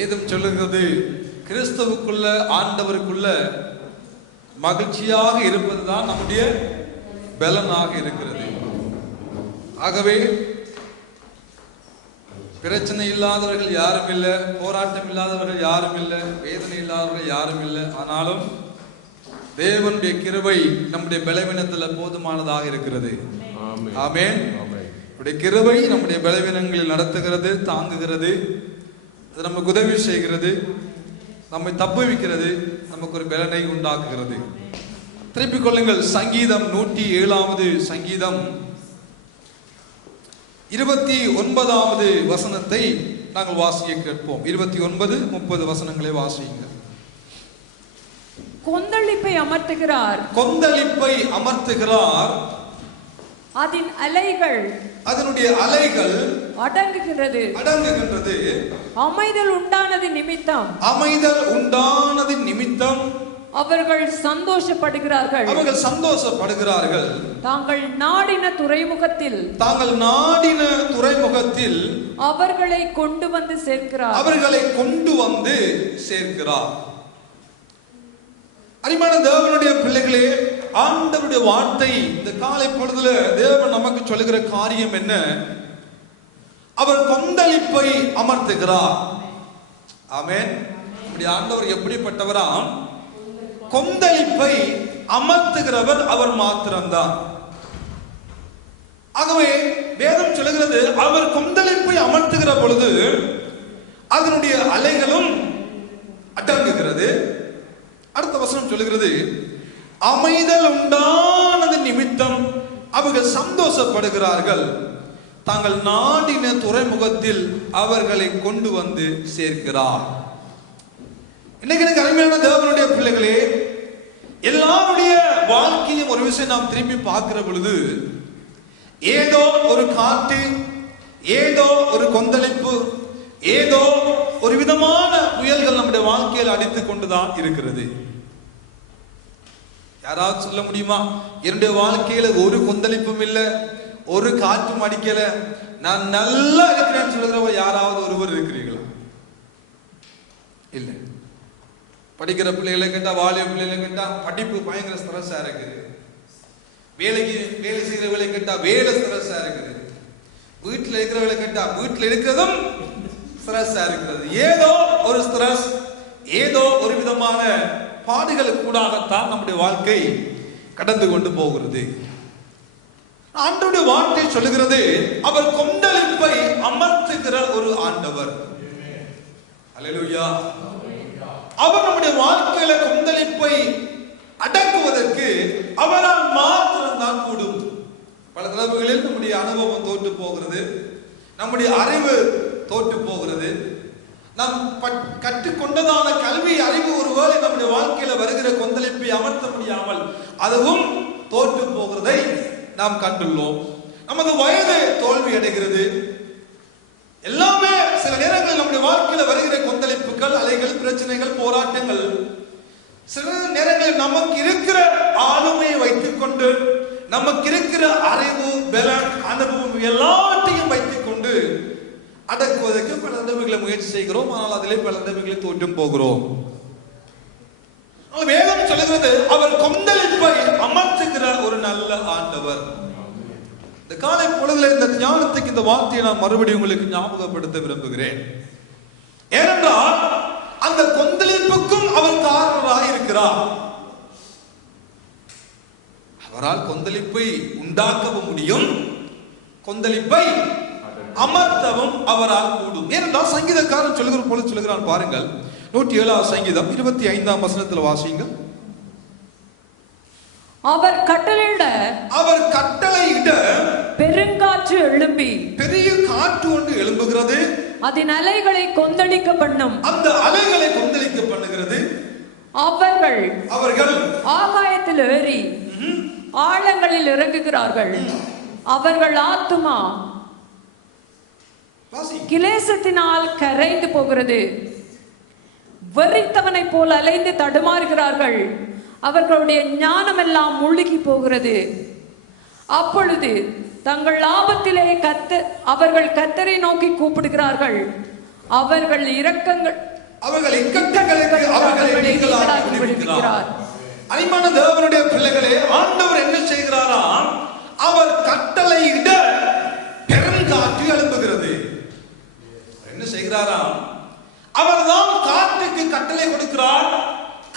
வேதம் சொல்லுகிறது, கிறிஸ்துவுக்குள்ள ஆண்டவருக்குள்ள மகிழ்ச்சியாக இருப்பதுதான் நம்முடைய பலனாக இருக்கிறது. ஆகவே பிரச்சனை இல்லாதவர்கள் யாரும் இல்லை, போராட்டம் இல்லாதவர்கள் யாரும் இல்லை, வேதனை இல்லாதவர்கள் யாரும் இல்லை. ஆனாலும் தேவனுடைய கிருபை நம்முடைய பலவீனத்தில் போதுமானதாக இருக்கிறது. ஆமென். நம்முடைய கிருபை நம்முடைய பலவீனங்களில் நடத்துகிறது, தாங்குகிறது, அது நமக்கு உதவி செய்கிறது, நம்மை தப்புவிக்கிறது, நமக்கு ஒரு பலனை உண்டாக்குகிறது. திருப்பிக் கொள்ளுங்கள், சங்கீதம் 107வது சங்கீதம் 29வது வசனத்தை நாங்கள் வாசிக்க கேட்போம். 29, 30 வசனங்களை வாசியுங்கள். கொந்தளிப்பை அமர்த்துகிறார், கொந்தளிப்பை அமர்த்துகிறார், அதனுடைய அலைகள் அடங்குகிறது. அமைதல் உண்டானதின் நிமித்தம் அவர்கள் சந்தோஷப்படுகிறார்கள். தாங்கள் நாடின துறைமுகத்தில் அவர்களை கொண்டு வந்து சேர்க்கிறார். அருமையான தேவனுடைய பிள்ளைகளே, ஆண்டவருடைய வார்த்தை இந்த காலை பொழுதுல தேவன் நமக்கு சொல்லுகிற காரியம் என்ன? அவர் கொந்தளிப்பை அமர்த்துகிறார். ஆமென். நம்முடைய ஆண்டவர் எப்படிப்பட்டவரா? கொந்தளிப்பை அமர்த்துகிறவர் அவர் மாத்திரம்தான். ஆகவே வேதம் சொல்லுகிறது, அவர் கொந்தளிப்பை அமர்த்துகிற பொழுது அதனுடைய அலைகளும் அடங்குகிறது. அடுத்த வசனம் சொல்லுகிறது, அமைதல் உண்டானது நிமித்தம் அவர்கள் சந்தோஷப்படுகிறார்கள், தாங்கள் நாடின துறைமுகத்தில் அவர்களை கொண்டு வந்து சேர்க்கிறார். இன்னைக்கு எனக்கு அருமையான தேவனுடைய பிள்ளைகளே, எல்லாருடைய வாழ்க்கையும் ஒரு விஷயம் நாம் திரும்பி பார்க்கிற பொழுது, ஏதோ ஒரு காட்டு, ஏதோ ஒரு கொந்தளிப்பு, ஏதோ ஒரு விதமான புயல்கள் நம்முடைய வாழ்க்கையில் அடித்துக் கொண்டுதான் இருக்கிறது. யாராவது சொல்ல முடியுமா, என்னுடைய வாழ்க்கையில ஒரு கொந்தளிப்பும் இல்லை, ஒரு காற்றும் அடிக்கல, நான் நல்லா இருக்கிறேன்னு சொல்லுகிறவங்க யாராவது ஒருவர் இருக்கிறீர்களா? இல்லை. படிக்கிற பிள்ளைகளை கேட்டா, வாலிப பிள்ளைகளை கேட்டா படிப்பு பயங்கர ஸ்ட்ரெஸ்ஸா இருக்குது. வேலை செய்கிறவர்களை கேட்டா வேலை ஸ்ட்ரெஸ்ஸா இருக்குது. வீட்டில் இருக்கிறவர்களை கேட்டா வீட்டில் இருக்கிறதும் ஸ்ட்ரெஸ்ஸா இருக்கிறது. ஏதோ ஒரு ஸ்ட்ரெஸ், ஏதோ ஒரு விதமான பாடுகளுக்கு கூடாகத்தான் நம்முடைய வாழ்க்கை கடந்து கொண்டு போகிறது. ஆண்டவருடைய வார்த்தை சொல்லுகிறது, அவர் கொந்தளிப்பை அமர்த்துகிற ஒரு ஆண்டவர். அல்லேலூயா. அவர் நம்முடைய வாழ்க்கையில கொந்தளிப்பை அடக்குவதற்கு அவரால் மாத்திரம்தான் கூடும். பல தடவைகளில் நம்முடைய அனுபவம் தோற்று போகிறது, நம்முடைய அறிவு தோற்று போகிறது, நாம் கற்றுக்கொண்டதான கல்வி அறிவு ஒருவேளை நம்முடைய வாழ்க்கையில வருகிற கொந்தளிப்பை அமர்த்த முடியாமல் அதுவும் தோற்று போகிறதை நாம் கண்டுள்ளோம். நமது வயது தோல்வி அடைகிறது. எல்லாமே சில நேரங்களில் நம்முடைய வாழ்க்கையில வருகிற கொந்தளிப்புகள், அலைகள், பிரச்சனைகள், போராட்டங்கள், சில நேரங்களில் நமக்கு இருக்கிற ஆளுமையை வைத்துக் கொண்டு, நமக்கு இருக்கிற அறிவு, பலம், அனுபவம் எல்லாத்தையும் வைத்துக் கொண்டு அடக்குவதற்கு பல தடவைகளை முயற்சி செய்கிறோம். ஆனால் அதிலே பல தடவைகளை தோற்றும் போகிறோம். வேதம் சொல்லுகிறது, அவர் கொந்தளிப்பை அமர்த்துகிற ஒரு நல்ல ஆண்டவர். இந்த காலை பொழுதுல இந்த ஞானத்துக்கு இந்த வார்த்தையை நான் மறுபடியும் உங்களுக்கு ஞாபகப்படுத்த விரும்புகிறேன். ஏனென்றால் அந்த கொந்தளிப்புக்கும் அவர் காரணராக இருக்கிறார். அவரால் கொந்தளிப்பை உண்டாக்கவும் முடியும், கொந்தளிப்பை அமர்த்தவும் அவரால் கூடும். ஏனென்றால் சங்கீதக்காரன் சொல்லுகிற பொழுது சொல்லுகிறான் பாருங்கள், 107வது சங்கீதம் 25ஆம் வசனத்தில் வாசியுங்கள். அவர் கட்டளையிட பெருங்காற்று எழும்பி, பெரிய காற்று ஒன்று எழும்புகிறது, அதன் அலைகளை கொந்தளிக்க பண்ணும், அந்த அலைகளை கொந்தளிக்க பண்ணுகிறது. அவர்கள் ஆகாயத்தில் ஏறி ஆழங்களில் இறங்குகிறார்கள். அவர்கள் ஆத்துமா கிலேசத்தினால் கரைந்து போகிறது. வெறித்தவனை போல் அலைந்து தடுமாறுகிறார்கள். அவர்களுடைய ஞானம் எல்லாம் முழுகி போகிறது. அப்பொழுது தங்கள் லாபத்திலே அவர்கள் கர்த்தரை நோக்கி கூப்பிடுகிறார்கள். அவர்கள் இக்கட்டுகளுக்கு அவர்களை நீங்களாக்கி விடுவிக்கிறார். அன்பான தேவனுடைய பிள்ளைகளே, ஆண்டவர் என்ன செய்கிறாராம்? அவர் கட்டளையிட பெருங்காற்று எழும்புகிறது. என்ன செய்கிறாராம்? அவர்தான் காற்றுக்கு கட்டளை கொடுக்கிறார்.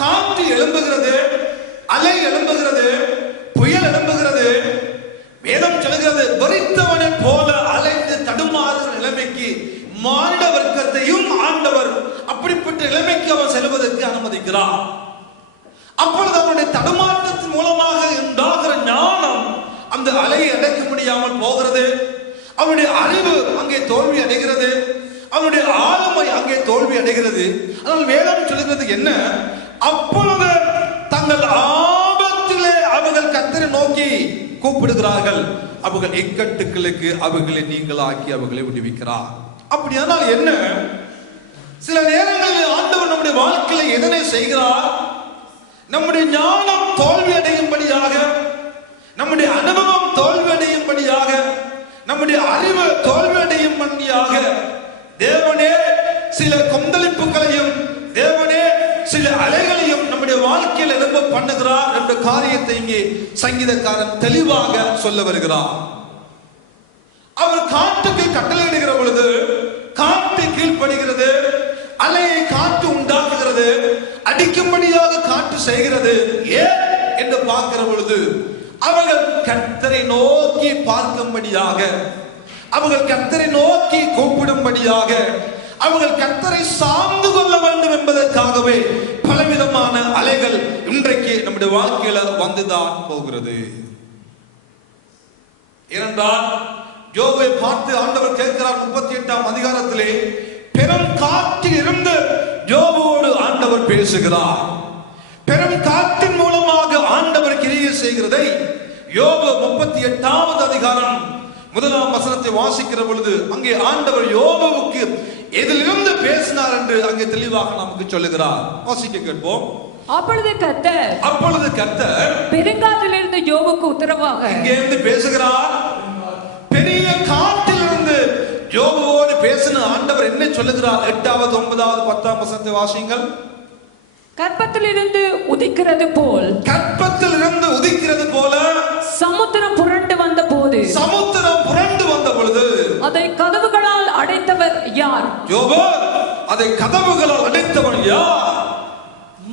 காற்று எழும்புகிறது, அலை எழும்புகிறது, புயல் எழும்புகிறது. வேதம் சொல்கிறது, வெறித்தவனை போல அலைந்து தடுமாறுகிற நிலைமைக்கு மானிட வர்க்கத்தையும் ஆண்டவர் அப்படிப்பட்ட நிலைமைக்கு அவர் செல்வதற்கு அனுமதிக்கிறார். அப்பொழுது அவருடைய தடுமாற்றத்தின் மூலமாக உண்டாகிற ஞானம் அந்த அலையை அடைக்க முடியாமல் போகிறது. அவருடைய அறிவு அங்கே தோல்வி அடைகிறது, அவருடைய ஆளுமை அங்கே தோல்வி அடைகிறது. ஆனால் வேதம் சொல்கிறது என்ன? அப்பொழுது தங்கள் ஆபத்திலே அவர்கள் கர்த்தரை நோக்கி கூப்பிடுகிறார்கள். அவர்கள் இக்கட்டுகளுக்கு அவர்களை நீங்களாக்கி அவர்களை விடுவிக்கிறார். அப்படியானால் என்ன? சில நேரங்களில் ஆண்டவர் நம்முடைய வாழ்க்கையில எதனை செய்கிறார்? நம்முடைய ஞானம் தோல்வி அடையும்படியாக, நம்முடைய அனுபவம் தோல்வி அடையும்படியாக, நம்முடைய அறிவு தோல்வி அடையும்படியாக தேவனே சில கொந்தளிப்புகளையும், தேவனே சில அலைகளையும் நம்முடைய வாழ்க்கையில் எழும்ப பண்ணுகிறார் என்ற காரியத்தை இங்கே சங்கீதக்காரன் தெளிவாக சொல்ல வருகிறார். அவர் காற்றுக்கு கட்டளையிடுகிற பொழுது காற்று கீழ்ப்படுகிறது, அலையை காற்று உண்டாக்குகிறது, அடிக்கும்படியாக காற்று செய்கிறது. ஏன் என்று பார்க்கிற பொழுது அவர்கள் கர்த்தரை நோக்கி பார்க்கும்படியாக, அவர்கள் கர்த்தரை நோக்கி கூப்பிடும்படியாக, அவர்கள் கர்த்தரை சார்ந்து கொள்ள வேண்டும் என்பதற்காகவே பலவிதமான அலைகள் இன்றைக்கு நம்முடைய வாழ்க்கையில வந்துதான் போகிறது. ஏனென்றால் யோபை பார்த்து ஆண்டவர் கேட்கிறார் 38ஆம் அதிகாரத்திலே, பெரும் காற்றில் இருந்து யோபோடு ஆண்டவர் பேசுகிறார். பெரும் காற்றின் மூலமாக ஆண்டவர் கிரியை செய்கிறதை யோபு 38வது அதிகாரம் 1ஆம் வசனத்தை வாசிக்கிற பொழுது அங்கே ஆண்டவர் யோபுவுக்கு எதிலிருந்து பேசினார் என்று அங்கே தெளிவாக நமக்கு சொல்லுகிறார். வாசிக்க கேட்போம். அப்பொழுது கர்த்தர் பெருங்காற்றிலிருந்து யோபுக்கு உத்தரவாக இங்கே இருந்து பேசுகிறார். பெரிய காற்றிலிருந்து யோபுவோடு பேசின ஆண்டவர் என்ன சொல்லுகிறார்? 8வது 9வது 10ஆம் வசனத்தை வாசியுங்கள். கற்பத்திலிருந்து உதிக்கிறது போல், கற்பத்திலிருந்து உதிக்கிறது போல சமுத்திரம் புரண்டு வந்த போது, சமுத்திரம் புரண்டு வந்த பொழுது அதை கதவுகளால் அடைத்தவர் யார்? யோபு, அதை கதவுகளால் அடைத்தவர் யார்?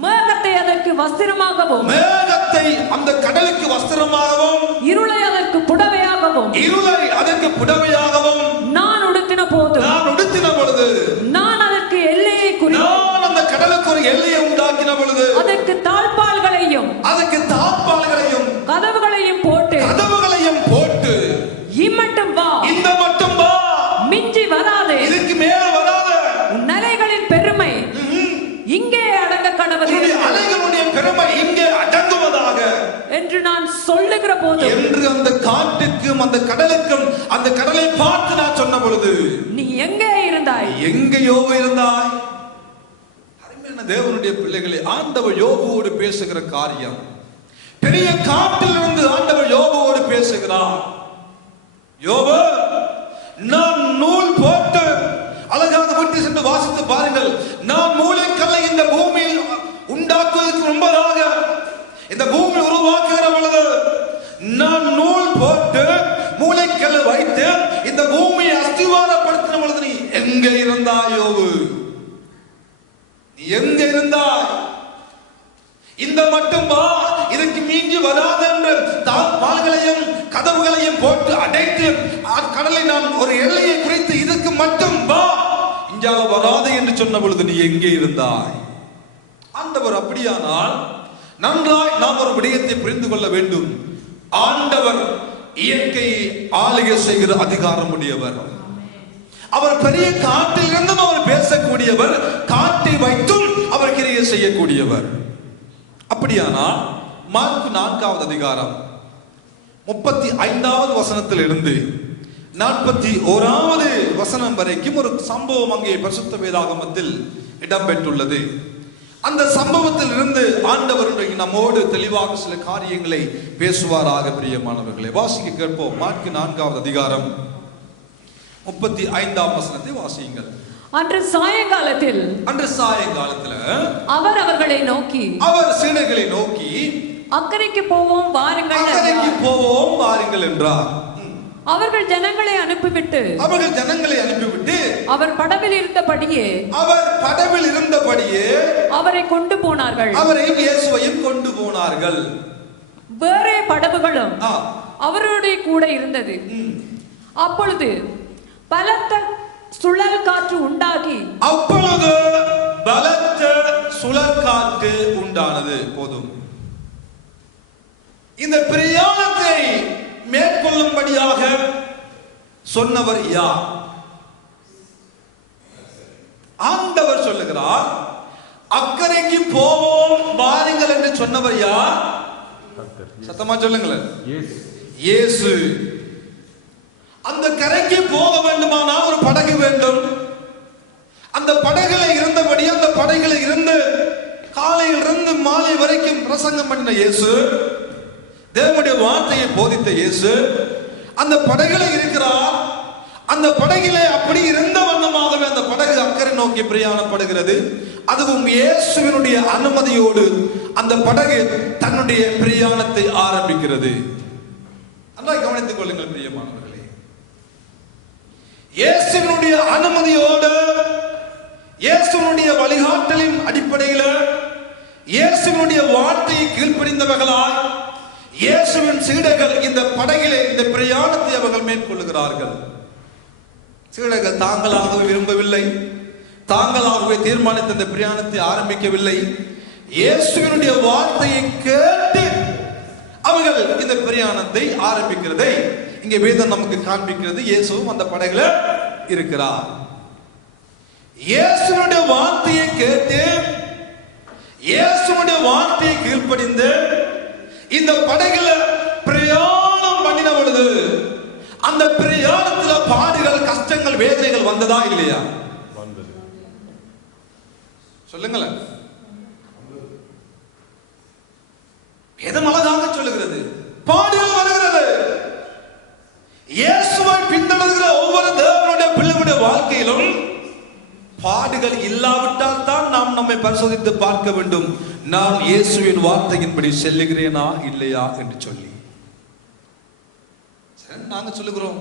மேகத்தை அதற்கு வஸ்திரமாகவும், மேகத்தை அந்த கடலுக்கு வஸ்திரமாகவும், இருளை அதற்கு புடவையாகவும், இருளை அதற்கு புடவையாகவும் நான் உடுத்தின போது, நான் உடுத்தின பொழுது, நான் அதற்கு எல்லையை குறித்து, நான் அந்த கடலுக்கு ஒரு எல்லையை உண்டாக்கின பொழுது, அதற்கு தாழ்பால்களையும், கதவுகளையும் போட்டு, இம்மட்டும் வா, இந்த மட்டும் வா, மிஞ்சி வராதே, இதுக்கு மேல வராத, உன் அலைகளின் பெருமை இங்கே அடங்க கடவுள், அலைகளுடைய பெருமை இங்கே அடங்குவதாக என்று நான் சொல்லுகிற போது, என்று அந்த காட்டுக்கும் அந்த கடலுக்கும் அந்த கடலை பார்த்து நான் சொன்ன பொழுது, நீ எங்கே இருந்தாய்? எங்கேயோ இருந்தாய். அருமையான தேவனுடைய பிள்ளைகளே, ஆண்டவர் யோபுவோடு பேசுகிற காரியம், பெரிய காட்டிலிருந்து ஆண்டவர் யோபுவோடு பேசுகிறார். யோபு, நான் நூல் போட்டு அழகாக விட்டு சென்று வாசித்து பாருங்கள். நான் மூளைக்கல்லை இந்த பூமியில் உண்டாக்குவதற்கு முன்பதாக, இந்த பூமி உருவாக்குகிற பொழுது நான் நூல் போட்டு மூளைக்கல்லை வைத்து இந்த பூமியை அஸ்திவாரப்படுத்தின பொழுது நீ எங்க இருந்தாய் யோபு? நீ எங்க இருந்தாய்? இந்த மட்டும் வா, இதற்கு மீஞ்சி வராது என்று தாழ்பால்களையும் கதவுகளையும் போட்டு அடைத்து கடலை நான் ஒரு எல்லையை குறித்து இதற்கு மட்டும் வா, இஞ்சால வராது என்று சொன்ன பொழுது நீ எங்கே இருந்தாய்? ஆண்டவர் அப்படியானால் நன்றாய் நாம் ஒரு விடயத்தை புரிந்து கொள்ள வேண்டும். ஆண்டவர் இயற்கையை ஆளுகை செய்கிற அதிகாரம் உடையவர். அவர் பெரிய காற்றில் இருந்தும் அவர் பேசக்கூடியவர், காற்றை வைத்தும் அவர் கிரியை செய்யக்கூடியவர். அப்படியானால் மார்க்கு 4வது அதிகாரம் 35வது வசனத்தில் இருந்து 41வது வசனம் வரைக்கும் ஒரு சம்பவம் அங்கே பரிசுத்த வேதாகமத்தில் இடம்பெற்றுள்ளது. அந்த சம்பவத்தில் இருந்து ஆண்டவர் நம்மோடு தெளிவாக சில காரியங்களை பேசுவாராக. பிரியமானவர்களை வாசிக்க கேட்போம். மார்க்கு 4வது அதிகாரம் 35ஆம் வசனத்தை வாசியுங்கள். அன்று சாயங்காலத்தில் அவர் அவர்களை நோக்கி, அவர் சீடர்களை நோக்கி, அக்கறைக்கு போவோம் வாருங்கள் என்றார். அவர்கள் ஜனங்களை அனுப்பிவிட்டு அவர் படவில் இருந்தபடியே அவரை கொண்டு போனார்கள். இயேசுவையும் கொண்டு போனார்கள். வேறே படகுகளும் அவருடைய கூட இருந்தது. அப்பொழுது பலத்த சுழல் காற்று உண்டானது. போதும். இந்த பிரயாணத்தை மேற்கொள்ளும்படியாக சொன்னவர் யார்? ஆண்டவர் சொல்லுகிறார், அக்கறைக்கு போவோம் வாருங்கள் என்று சொன்னவர் யார்? சத்தமா சொல்லுங்களேன். இயேசு. அந்த கரைக்கு போக வேண்டுமானால் ஒரு படகு வேண்டும். அந்த படகுல இருந்தபடி, அந்த படகுல இருந்து காலையில் இருந்து மாலை வரைக்கும் பிரசங்கம் பண்ணின இயேசு, தேவனுடைய வார்த்தையை போதித்த இயேசு அந்த படகுல இருக்கிறார். அந்த படகில அப்படி இருந்த வண்ணமாகவே அந்த படகு அக்கறை நோக்கி பிரயாணப்படுகிறது. அதுவும் இயேசுவினுடைய அனுமதியோடு அந்த படகு தன்னுடைய பிரயாணத்தை ஆரம்பிக்கிறது. நன்றாக கவனித்துக் கொள்ளுங்கள் பிரியமானவர்களே. இயேசுவினுடைய அனுமதியோடு, இயேசுவினுடைய வழிகாட்டலின் அடிப்படையில், இயேசுவினுடைய வார்த்தையை கீழ்ப்படிந்தவர்களாய் இயேசுவின் சீடர்கள் இந்த படகிலே இந்த பிரயாணத்தை அவர்கள் மேற்கொள்ளுகிறார்கள். சீடர்கள் தாங்களாகவே விரும்பவில்லை, தாங்களாகவே தீர்மானித்த இந்த பிரயாணத்தை ஆரம்பிக்கவில்லை. இயேசுவினுடைய வார்த்தையை கேட்டு அவர்கள் இந்த பிரயாணத்தை ஆரம்பிக்கிறதை இங்கே வேதம் நமக்கு காண்பிக்கிறது. இயேசுவும் அந்த படகுல இருக்கிறார். இயேசுவினுடைய வார்த்தையை கேட்டு, இயேசுவினுடைய வார்த்தையை கீழ்ப்படிந்து இந்த படகுல பிரயாணம் பண்ணின பொழுது அந்த பிரயாணத்துல பாடுகள், கஷ்டங்கள், வேதனைகள் வந்ததா இல்லையா? வந்தது. சொல்லுங்களேன். வேதம் அழகாக சொல்லுகிறது, பாடுகள் வருகிறது. இயேசுவை பின்தொடர்கிற ஒவ்வொரு தேவனுடைய பிள்ளைகளுடைய வாழ்க்கையிலும் பாடுகள் இல்லாவிட்டால் தான் நாம் நம்மை பரிசோதித்து பார்க்க வேண்டும். நான் இயேசுவின் வார்த்தையின்படி செல்லுகிறேனா இல்லையா என்று சொல்லி. நாங்க சொல்லுகிறோம்,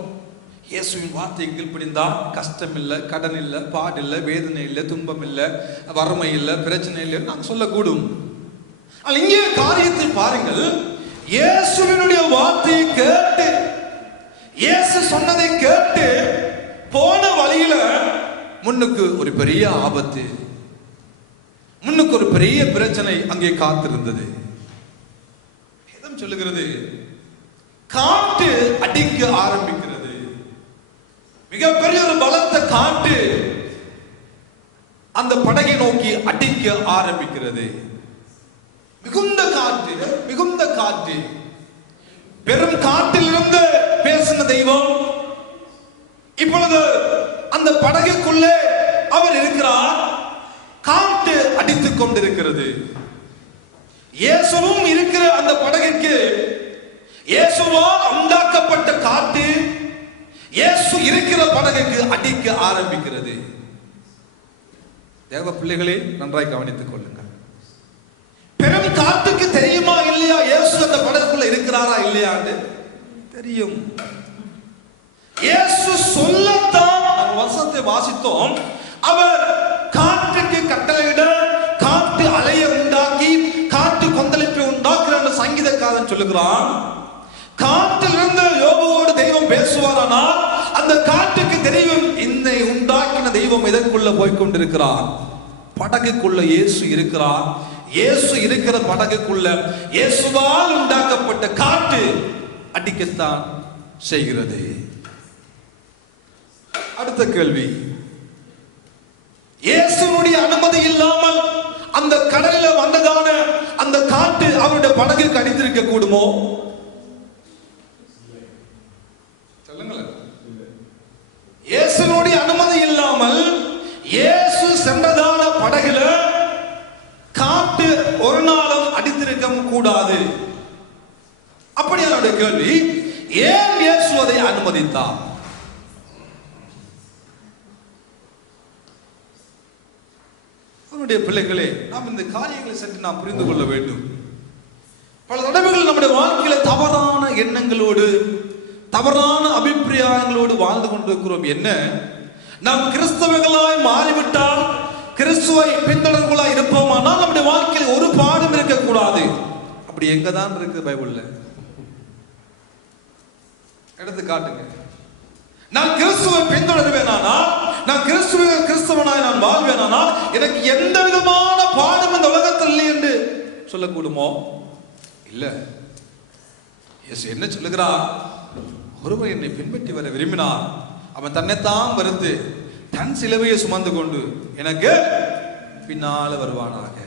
இயேசுவின் வார்த்தையை கீழ்ப்படிந்தால் கஷ்டம் இல்லை, கடன் இல்லை, பாடு இல்லை, வேதனை இல்லை, துன்பம் இல்லை, வறுமை இல்லை, பிரச்சனை இல்லை நாங்க சொல்லக்கூடும். இங்கே காரியத்தை பாருங்கள். இயேசுவினுடைய வார்த்தையை கேட்டு, இயேசு சொன்னதை கேட்டு போன வழியில முன்னுக்கு ஒரு பெரிய ஆபத்து, முன்னுக்கு ஒரு பெரிய பிரச்சனை அங்கே காத்திருந்தது. சொல்லுகிறது, காற்று அடிக்க ஆரம்பிக்கிறது. மிகப்பெரிய ஒரு பலத்த காற்று அந்த படகை நோக்கி அடிக்க ஆரம்பிக்கிறது. மிகுந்த காற்று, மிகுந்த காற்று. பெரும் காற்றில் இருந்து பேசின தெய்வம் இப்பொழுது அந்த படகுக்குள்ளே அவர் இருக்கிறார். காற்று அடித்துக் கொண்டிருக்கிறது. இயேசுவும் இருக்கிற அந்த படகிற்கு, இயேசுவால் உண்டாக்கப்பட்ட காற்று இயேசு இருக்கிற படகுக்கு அடிக்க ஆரம்பிக்கிறது. தேவ பிள்ளைகளே, நன்றாய் கவனித்துக் கொள்ளுங்கள். பெரும் காற்றுக்கு தெரியுமா இல்லையா இயேசு அந்த படகுக்குள்ள இருக்கிறாரா இல்லையான்னு? தெரியும். இயேசு சொல்லத்தான் வசனத்தை வாசித்தோம். அவர் காற்றுக்கு கட்டளையிட, காற்று அலையை உண்டாக்கி, காற்று கொந்தளிப்பை உண்டாக்குற சங்கீதக்காரன் சொல்லுகிறான். காற்றிலிருந்து யோபுவோடு தெய்வம் பேசுவாரானால் அந்த காற்றுக்கு தெரியும், இந்த உண்டாக்கின தெய்வம் எதற்குள்ள போய்கொண்டிருக்கிறார். படகுக்குள்ள இயேசு இருக்கிறார். இயேசு இருக்கிற படகுக்குள்ள இயேசுவால் உண்டாக்கப்பட்ட காற்று அடிக்கத்தான் செய்கிறது. அடுத்த கேள்வி, இயேசுனுடைய அனுமதி இல்லாமல் அந்த கடலில் வந்ததான அந்த காற்று அவருடைய படகுக்கு அடித்திருக்க கூடுமோ? சொல்லுங்களேன். இயேசுனுடைய அனுமதி இல்லாமல் இயேசு சென்றதான படகுல காற்று ஒரு நாளும் அடித்திருக்க கூடாது. அப்படியான கேள்வி, ஏன் இயேசு அதை அனுமதித்தார்? தேவனுடைய பிள்ளைகளே, நாம் இந்த காரியங்களை சற்று நாம் புரிந்து கொள்ள வேண்டும். பல தடவைகள் நம்முடைய வாழ்க்கையில தவறான எண்ணங்களோடு தவறான அபிப்பிராயங்களோடு வாழ்ந்து கொண்டிருக்கிறோம். என்ன, நாம் கிறிஸ்தவர்களாய் மாறிவிட்டால், கிறிஸ்துவை பின்தொடர்களாய் இருப்போமானால் நம்முடைய வாழ்க்கையில் ஒரு பாடும் இருக்கக்கூடாது. அப்படி எங்க தான் இருக்கு பைபிள்ல? எடுத்து காட்டுங்க. நான் கிறிஸ்துவை பின்தொடர்வேனானால், நான் கிறிஸ்தவனாய் நான் வாழ்வேனானால் எனக்கு எந்த விதமான பாடும் இந்த உலகத்தில் இல்லை என்று சொல்லக்கூடுமோ? இல்ல. இயேசு என்ன சொல்லுகிறார்? ஒருவர் என்னை பின்பற்றி வர விரும்பினார், அவன் தன்னைத்தான் வெறுத்து தன் சிலுவையை சுமந்து கொண்டு எனக்கு பின்னால வருவானாக.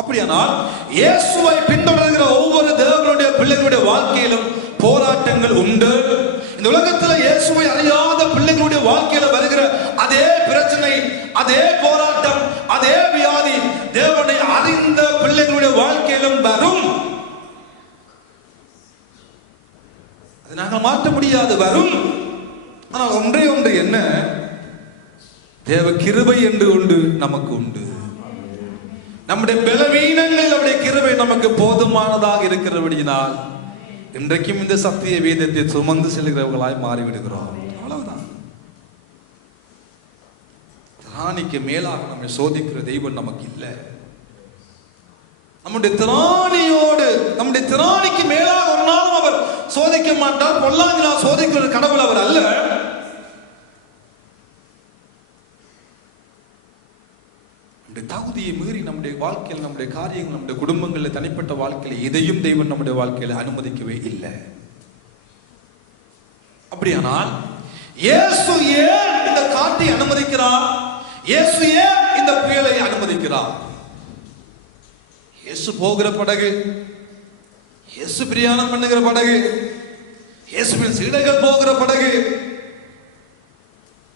அப்படியானால் இயேசுவை பின்தொடர்கிற ஒவ்வொரு தேவனுடைய பிள்ளைகளுடைய வாழ்க்கையிலும் போராட்டங்கள் உண்டு. இந்த உலகத்தில் இயேசுவை அறியாத பிள்ளைகளுடைய வாழ்க்கையில வருகிற அதே பிரச்சனை, அதே போராட்டம், அதே வியாதி தேவனை அறிந்த பிள்ளைகளுடைய வாழ்க்கையிலும் வரும். அது நாங்கள் மாற்ற முடியாது, வரும். ஆனால் ஒன்றே ஒன்று என்ன, தேவ கிருபை என்று உண்டு, நமக்கு உண்டு. நம்முடைய பலவீனங்களில் அவருடைய கிருபை நமக்கு போதுமானதாக இருக்கிறபடியினால் இன்றைக்கும் இந்த சத்திய வேதத்தை சுமந்து செல்கிறவர்களாய் மாறிவிடுகிறோம். அவ்வளவுதான். திராணிக்கு மேலாக நம்மை சோதிக்கிற தெய்வம் நமக்கு இல்லை. நம்முடைய திராணியோடு, நம்முடைய திராணிக்கு மேலாக ஒரு நாளும் அவர் சோதிக்க மாட்டார். பொல்லாங்கினால் சோதிக்கிற கடவுள் அவர் அல்ல. தகுதியை மீறி நம்முடைய வாழ்க்கையில், நம்முடைய காரியங்கள், நம்முடைய குடும்பங்களில், தனிப்பட்ட வாழ்க்கையில் எதையும் தெய்வம் நம்முடைய வாழ்க்கையில் அனுமதிக்கவே இல்லை. அப்படியானால் இயேசு ஏன் இந்த காட்டை அனுமதிக்கிறார்? இயேசு ஏன் இந்த புயலை அனுமதிக்கிறார்? இயேசு போகிற படகு, இயேசு பிரயாணம் பண்ணுகிற படகு, இயேசுவின் சீடர்கள் போகிற படகு,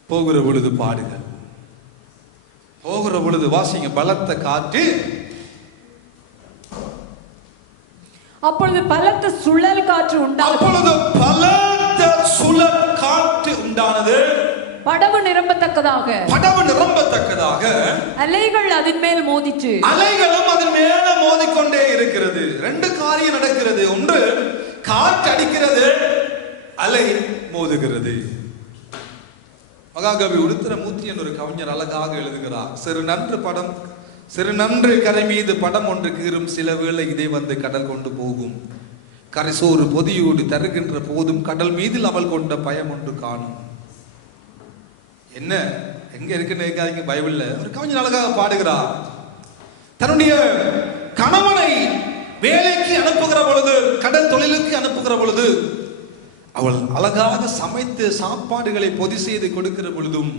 போகிற பொழுது பாடுகள், போகிற பொழுது வாசிங்க, பலத்த காற்று, அப்பொழுது பலத்த சுழல் காற்று உண்டானது. அப்பொழுது பலத்த சுழல் காற்று உண்டானது. படகு நிரம்பத்தக்கதாக, படகு நிரம்பத்தக்கதாக அலைகள் அதன் மேல் மோதிற்று. அலைகளும் அதன் மேல மோதிக்கொண்டே இருக்கிறது. ரெண்டு காரியம் நடக்கிறது. ஒன்று, காற்று அடிக்கிறது, அலை மோதுகிறது. மகாகவி உருத்திரமூர்த்தி என்ற ஒரு கவிஞர் அழகாக எழுதுகிறார். சிறு நன்று கரை மீது படம் ஒன்று கீறும், சில வேளை இதை வந்து கடல் கொண்டு போகும். கரைசோறு பொதியோடு தருகின்ற போதும் கடல் மீதில் அவள் கொண்ட பயம் ஒன்று காணும். என்ன, எங்க இருக்குன்னு பைபிள்ல ஒரு கவிஞர் அழகாக பாடுகிறார். தன்னுடைய கணவனை வேலைக்கு அனுப்புகிற பொழுது, கடல் தொழிலுக்கு அனுப்புகிற பொழுது, அவள் அழகாக சமைத்து சாப்பாடுகளை பொதி செய்து கொடுக்கிற பொழுதும்,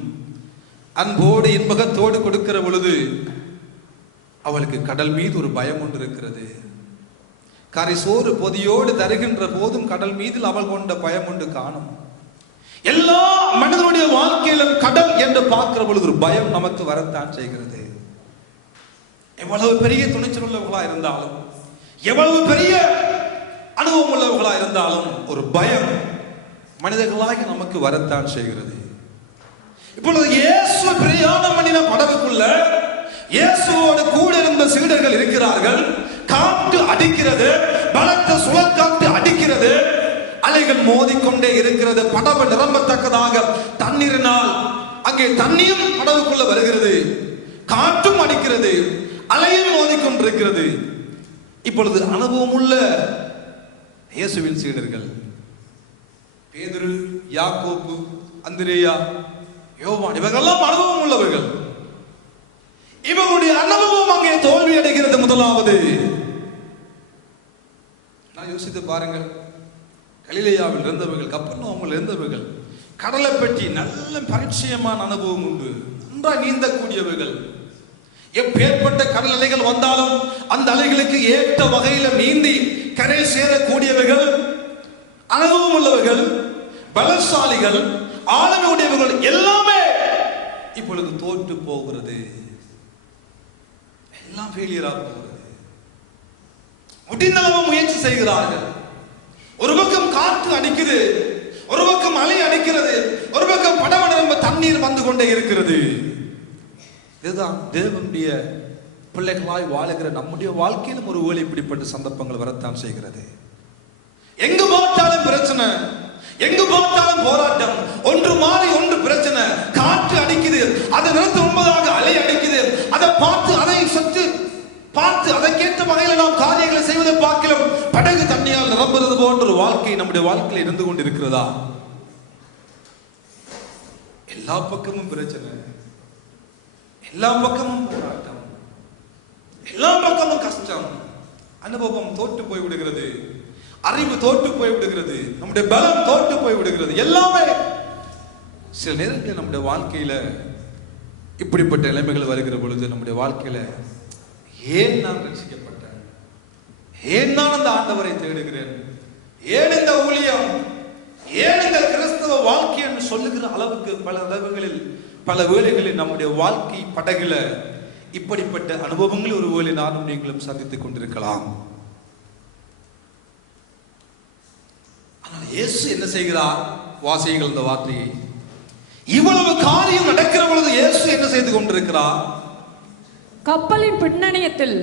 அன்போடு இன்பகத்தோடு கொடுக்கிற பொழுது அவளுக்கு கடல் மீது ஒரு பயம் ஒன்று இருக்கிறது. கரை சோறு பொதியோடு தருகின்ற போதும் கடல் மீதில் அவள் கொண்ட பயம் ஒன்று காணும். எல்லா மனிதனுடைய வாழ்க்கையிலும் கடல் என்று பார்க்கிற பொழுது ஒரு பயம் நமக்கு வரத்தான் செய்கிறது. எவ்வளவு பெரிய துணிச்சல் உள்ளவர்களா இருந்தாலும், எவ்வளவு பெரிய அனுபவம் உள்ளவர்களா இருந்தாலும் ஒரு பயம் மனிதர்களாக நமக்கு வரத்தான் செய்கிறது. இப்பொழுது இயேசு பிரயாணம் பண்ணின படகுக்குள்ள இயேசுவோடு கூட இருந்த சீடர்கள் இருக்கிறார்கள். காற்று அடிக்கிறது, பலத்த சுழல் காற்று அடிக்கிறது, அலைகள் மோதிக்கொண்டே இருக்கிறது. படகு நிரம்பத்தக்கதாக தண்ணீரினால் அங்கே தண்ணீரும் படகுக்குள்ள வருகிறது, காற்றும் அடிக்கிறது, அலையும் மோதிக்கொண்டிருக்கிறது. இப்பொழுது அனுபவம் உள்ள இயேசுவின் சீடர்கள் பேதுரு, யாக்கோபு, அந்திரேயா, யோவான், இவர்களெல்லாம் அனுபவம் உள்ளவர்கள். இவர்களுடைய அனுபவம் அங்கே தோல்வி அடைகிறது. முதலாவது நான் யோசித்து பாருங்கள், கலிலேயாவில் இருந்தவர்கள், கப்பர்நகூமில் இருந்தவர்கள், கடலை பற்றி நல்ல பரிச்சயமான அனுபவம் உண்டு, நன்றாக நீந்தக்கூடியவர்கள். எப்பேற்பட்ட கடல் அலைகள் வந்தாலும் அந்த அலைகளுக்கு ஏற்ற வகையில நீந்தி கரை சேரக்கூடியவர்கள், அனுபவம் உள்ளவர்கள், பலசாலிகள், ஆளுமை உடையவர்கள் எல்லாமே இப்பொழுது தோற்று போகிறது. எல்லாம் ஃபெயிலியரா போகிறது. முடிந்தளவு முயற்சி செய்கிறார்கள். ஒரு பக்கம் காற்று அடிக்குது, ஒரு பக்கம் அலை அடிக்கிறது, ஒரு பக்கம் படவ நிரம்ப தண்ணீர் வந்து கொண்டே இருக்கிறது. இதுதான் தேவனுடைய பிள்ளைகளாய் வாழுகிற நம்முடைய வாழ்க்கையிலும் ஒரு வேளை இப்படிப்பட்ட சந்தர்ப்பங்கள் வரத்தான் செய்கிறது. எங்கு பார்த்தாலும் பிரச்சனை, எங்கு பார்த்தாலும் போராட்டம், ஒன்று மாறி ஒன்று பிரச்சனை. காற்று அடிக்குது, அதை நிறுத்த முன்பதாக அலை அடிக்குது. அதை பார்த்து அதை சற்று பார்த்து அதற்கேற்ற வகையில் நாம் காரியங்களை செய்வதை பார்க்கலாம். படகு தண்ணியால் நிரம்புறது போன்ற ஒரு வாழ்க்கை நம்முடைய வாழ்க்கையில் இருந்து கொண்டு இருக்கிறதா? எல்லா பக்கமும் பிரச்சனை, எல்லா பக்கமும் போராட்டம், எல்லா பக்கமும் கஷ்டம். அனுபவம் தோற்று போய் விடுகிறது, அறிவு தோற்று போய் விடுகிறது, நம்முடைய பலம் தோற்று போய் விடுகிறது. எல்லாமே சில நேரத்தில் நம்முடைய வாழ்க்கையில இப்படிப்பட்ட நிலைமைகள் வருகிற பொழுது நம்முடைய வாழ்க்கையில ஏன் நான் ரட்சிக்கப்பட்டேன், ஏன் நான் அந்த ஆண்டவரை தேடுகிறேன், ஏன் இந்த ஊழியம், ஏன் இந்த கிறிஸ்தவ வாழ்க்கை என்று சொல்லுகிற அளவுக்கு பல அளவுகளில் பல வேளைகளில் நம்முடைய வாழ்க்கை படகுல இப்படிப்பட்ட அனுபவங்கள் ஒரு வேளை நானும் நீங்களும் சந்தித்துக் கொண்டிருக்கலாம். ஆனால் இயேசு என்ன செய்கிறார்? வாசிகள் இந்த வார்த்தையை, இவ்வளவு காரியம் நடக்கிற பொழுது இயேசு என்ன செய்து கொண்டிருக்கிறார்? கப்பலின் பின்னணியத்தில்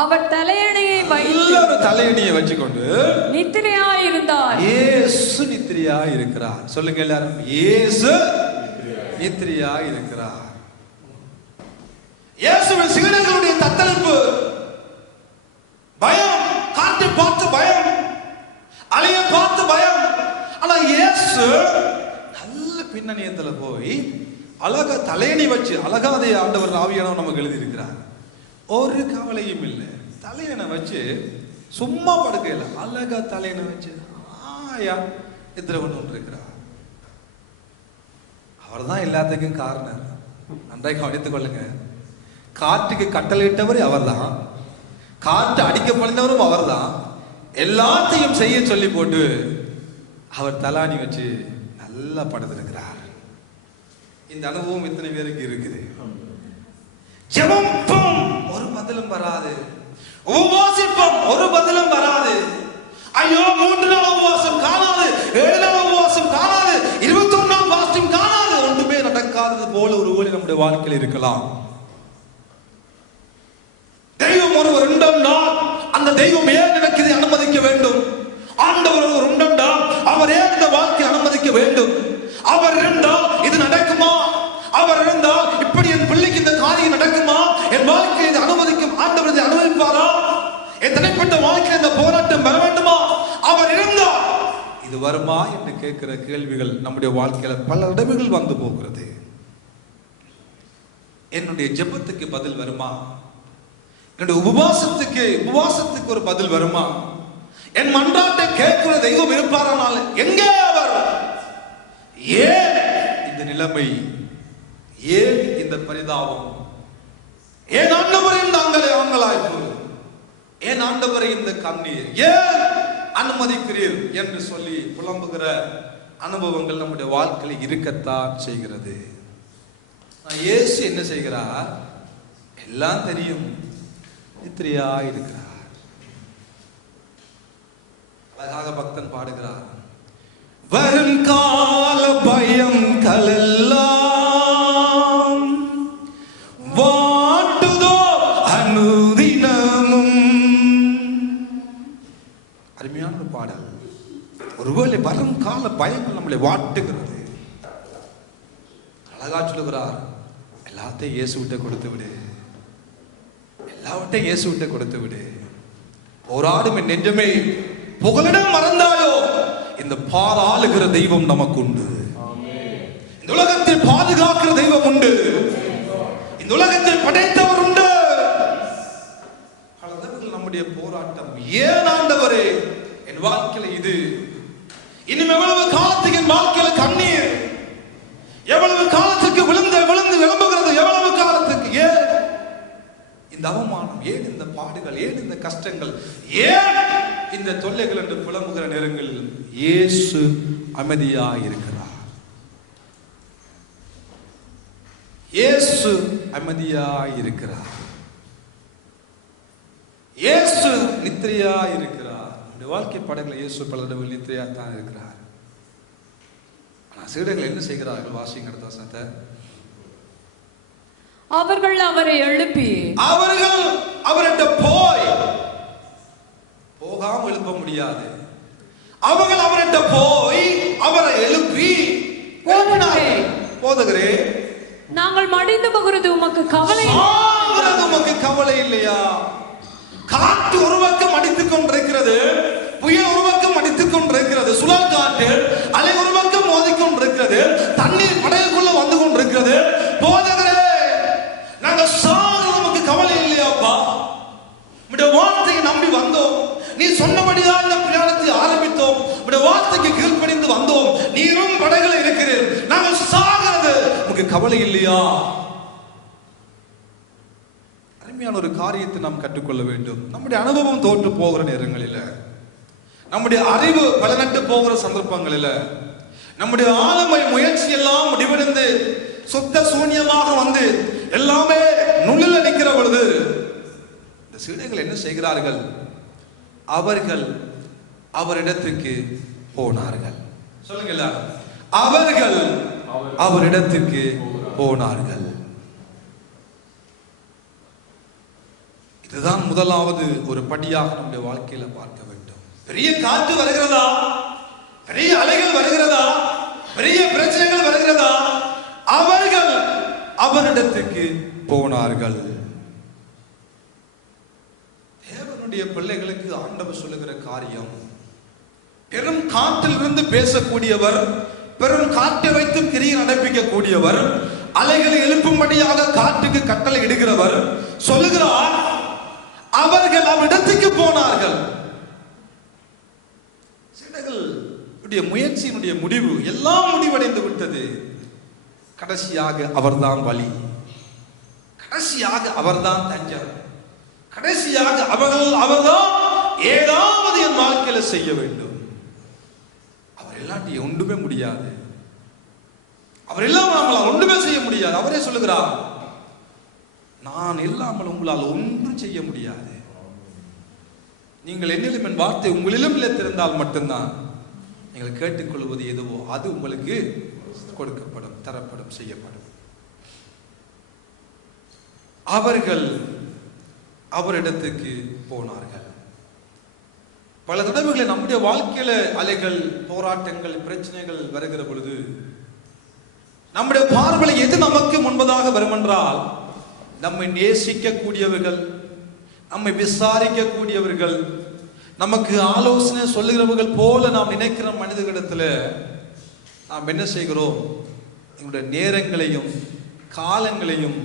அவர் தலையணையை வைத்து தலையணையை வச்சுக்கொண்டு நித்திரையாயிருந்தார். இயேசு நித்திரையாயிருக்கிறார். சொல்லுங்க எல்லாரும், இயேசு நித்திரையாயிருக்கிறார். இயேசுவின் சீடர்களுடைய தத்தளிப்பு, பயம், காற்றை பார்த்து பயம், அலையை பார்த்து பயம். ஆனா இயேசு நல்ல பின்னணியத்துல போய் அழகா தலையணை வச்சு, அழகா அதை ஆண்டவர் ஆவியானவர் நமக்கு எழுதி இருக்கிறார். ஒரு கவலையும் இல்லை, தலையணை வச்சு சும்மா படுக்கையில அழகா தலையணை வச்சு ஆயா எதிர கொண்டு இருக்கிறார். அவர் தான் எல்லாத்துக்கும் காரணம். நன்றாக கவனித்துக் கொள்ளுங்க. காற்றுக்கு கட்டளையிட்டவர் அவர் தான், காற்று அடிக்கப்பட்டவரும் அவர் தான். எல்லாத்தையும் செய்ய சொல்லி போட்டு அவர் தலாணி வச்சு நல்லா படுத்திருக்கிறார். இந்த அனுபவம் இத்தனை பேருக்கு இருக்குது. ஜெபம் ஒரு பதிலும் வராது, உபவாசிப்போம் ஒரு பதிலும் வராது. ஐயோ 3 நாள் உபவாசம் காணாது, 7 நாள் உபவாசம் காணாது, 21 நாள் பாஸ்டிங் காணாது, ஒன்றுமே நடக்காதது போல ஒரு வேளை நம்முடைய வாழ்க்கையில் இருக்கலாம். தெய்வம் ஒரு 2 நாள், அந்த தெய்வம் ஏன் எனக்கு இதை அனுமதிக்க வேண்டும்? ஆண்டவர் ஒரு 2 நாள், அவர் ஏன் இந்த வாழ்க்கையை அனுமதிக்க வேண்டும்? அவர் இருந்தால் இது நடக்குமா? அவர் இருந்தால் இப்படி என் பிள்ளைக்கு இந்த காரியம் நடக்குமா? என் வாழ்க்கையை இதை அனுமதிக்கும் ஆண்டவர் இதை அனுமதிப்பாரா? என் தனிப்பட்ட வாழ்க்கையில் இந்த போராட்டம் வர வேண்டுமா? அவர் இருந்தால் இது வருமா என்று கேட்கிற கேள்விகள் நம்முடைய வாழ்க்கையில பல இடங்கள் வந்து போகிறது. என்னுடைய ஜெபத்துக்கு பதில் வருமா? என்னுடைய உபவாசத்துக்கு ஒரு பதில் வருமா? என் மன்றாட்டை கேட்கிற தெய்வம் இருப்பாரானால் எங்கே அவர்? ஏன் இந்த நிலைமை? ஏன் இந்த பரிதாபம்? ஏன் ஆண்டவரை இந்த அங்கலாய்ப்பு? ஏன் ஆண்டவரை இந்த கண்ணீர்? ஏன் அனுமதிக்கிறீர் என்று சொல்லி புலம்புகிற அனுபவங்கள் நம்முடைய வாழ்க்கையில் இருக்கத்தான் செய்கிறது. இயேசு என்ன செய்கிறார்? எல்லாம் தெரியும், நித்திரையா இருக்கிறார். அழகாக பக்தன் பாடுகிறார், வரும் கால பயம் கலெல்லாம் வாட்டுதோ அனுதினமும். அருமையான பாடல். ஒருவேளை வரும் கால பயங்கள் நம்மளை வாட்டுகிறது. அழகா சொல்லுகிறார், எல்லாத்தையும் இயேசுவிட்ட கொடுத்து விடு, எல்லாவற்றையும் இயேசுவிட்ட கொடுத்து விடு. போராடும் என் நெஞ்சமே புகலிடம் மறந்தாயோ, இந்த பாராளுகிற தெய்வம் நமக்கு உண்டு. இந்த உலகத்தை பாதுகாக்கிற தெய்வம் உண்டு. இந்த உலகத்தை படைத்தவர் உண்டு. நம்முடைய போராட்டம் ஏன் ஆண்டவரே என் வாழ்க்கையில இது? இன்னும் எவ்வளவு காலத்துக்கு என் வாழ்க்கையில கண்ணீர்? எவ்வளவு காலத்துக்கு விழுந்து விளம்புகிறது? எவ்வளவு காலத்துக்கு? ஏன் இந்த அவமானம்? ஏன் இந்த பாடுகள்? ஏன் இந்த கஷ்டங்கள்? ஏன் இந்த தொல்லைகள் என்று புலம்புகிற நேரங்களில் இயேசு அமைதியாய் இருக்கிறார். இயேசு அமைதியாய் இருக்கிறார். இயேசு நித்திரையாய் இருக்கிறார். இந்த வாழ்க்கை படங்களை இயேசு பல இடங்களில் நித்திரையாய் தான் இருக்கிறார். ஆனால் சீடர்கள் என்ன செய்கிறார்கள்? வாசிங்க அடுத்த வசனத்தை. அவர்கள் அவரை எழுப்பி அவர்கள் அவர்கிட்ட போகாம எழுப்ப முடியாது. அவர்கள் அவர்கிட்ட போய் அவரை எழுப்பி, போதகரே, நாங்கள் மடிந்து போகிறது உமக்கு கவலை உமக்கு கவலை இல்லையா? காற்று ஒரு பக்கம் அடித்துக் கொண்டிருக்கிறது, புயல் ஒரு பக்கம் அடித்துக் கொண்டிருக்கிறது, சுழல் காற்று அலை ஒரு பக்கம் மோதிக்கொண்டிருக்கிறது, தண்ணீர் படகுக்குள்ள வந்து கொண்டிருக்கிறது. போதகரே, நாங்க சாகிறது நமக்கு கவலை இல்லையாப்பா? உம்முடைய வார்த்தையை நம்பி வந்தோம், நீ சொன்னபடிதான் இந்த பிரயாணத்தை ஆரம்பித்தோம், உம்முடைய வார்த்தைக்கு கீழ்ப்படிந்து வந்தோம், நீரும் படகுல இருக்கிறீர், நாங்கள் சாகிறது உமக்கு கவலை இல்லையா? அருமையான ஒரு காரியத்தை நாம் கற்றுக்கொள்ள வேண்டும். நம்முடைய அனுபவம் தோற்று போகிற நேரங்களில், நம்முடைய அறிவு பலனட்டு போகிற சந்தர்ப்பங்களில், நம்முடைய ஆளுமை முயற்சி எல்லாம் முடிவடைந்து சுத்த சூன்யமாக வந்து எல்லாமே நுள்ளில் நிற்கிற பொழுது இந்த சீடர்கள் என்ன செய்கிறார்கள்? அவர்கள் அவரிடத்துக்கு போனார்கள். சொல்லுங்க, அவர்கள் அவரிடத்துக்கு போனார்கள். இதுதான் முதலாவது ஒரு படியாக நம்முடைய வாழ்க்கையில பார்க்க வேண்டும். பெரிய காற்று வருகிறதா, பெரிய அலைகள் வருகிறதா, பெரிய பிரச்சனைகள் வருகிறதா, அவர்கள் அவரிடத்துக்கு போனார்கள். தேவனுடைய பிள்ளைகளுக்கு ஆண்டவர் சொல்லுகிற காரியம், பெரும் காற்றிலிருந்து பேசக்கூடியவர், பெரும் காற்றை வைத்து கிரியை நடப்பிக்க கூடியவர், அலைகளை எழுப்பும்படியாக காற்றுக்கு கட்டளை இடுகிறவர் சொல்லுகிறார், அவர்கள் அவரிடத்துக்கு போனார்கள். சீடர்களுடைய முயற்சியினுடைய முடிவு எல்லாம் முடிவடைந்து விட்டது. கடைசியாக அவர்தான் வழி, கடைசியாக அவர்தான் தஞ்சம், கடைசியாக அவர்தான் ஏதாவது என் வாழ்க்கையில செய்ய வேண்டும். அவர் இல்லாட்டி ஒன்றுமே முடியாது, அவர் இல்லாமல் நம்மளால் ஒன்றுமே செய்ய முடியாது. அவரே சொல்லுகிறார், நான் இல்லாமல் உங்களால் ஒன்றும் செய்ய முடியாது. நீங்கள் என்னிலும் என் வார்த்தை உங்களிலும் நிலைத்திருந்தால் மட்டும்தான் நீங்கள் கேட்டுக்கொள்வது எதுவோ அது உங்களுக்கு கொடுக்கப்படும், தரப்படும், செய்யப்படும். அவர்கள் அவரிடத்துக்கு போனார்கள். பல தடவைகளை நம்முடைய வாழ்க்கையில அலைகள், போராட்டங்கள், பிரச்சனைகள் வருகிற பொழுது நம்முடைய பார்வையில் எது நமக்கு முன்பதாக வரும் என்றால், நம்மை நேசிக்க கூடியவர்கள், நம்மை விசாரிக்க கூடியவர்கள், நமக்கு ஆலோசனை சொல்லுகிறவர்கள் போல நாம் நினைக்கிற மனிதர்களிடத்துல நாம் என்ன செய்கிறோம்? எங்களுடைய நேரங்களையும் காலங்களையும்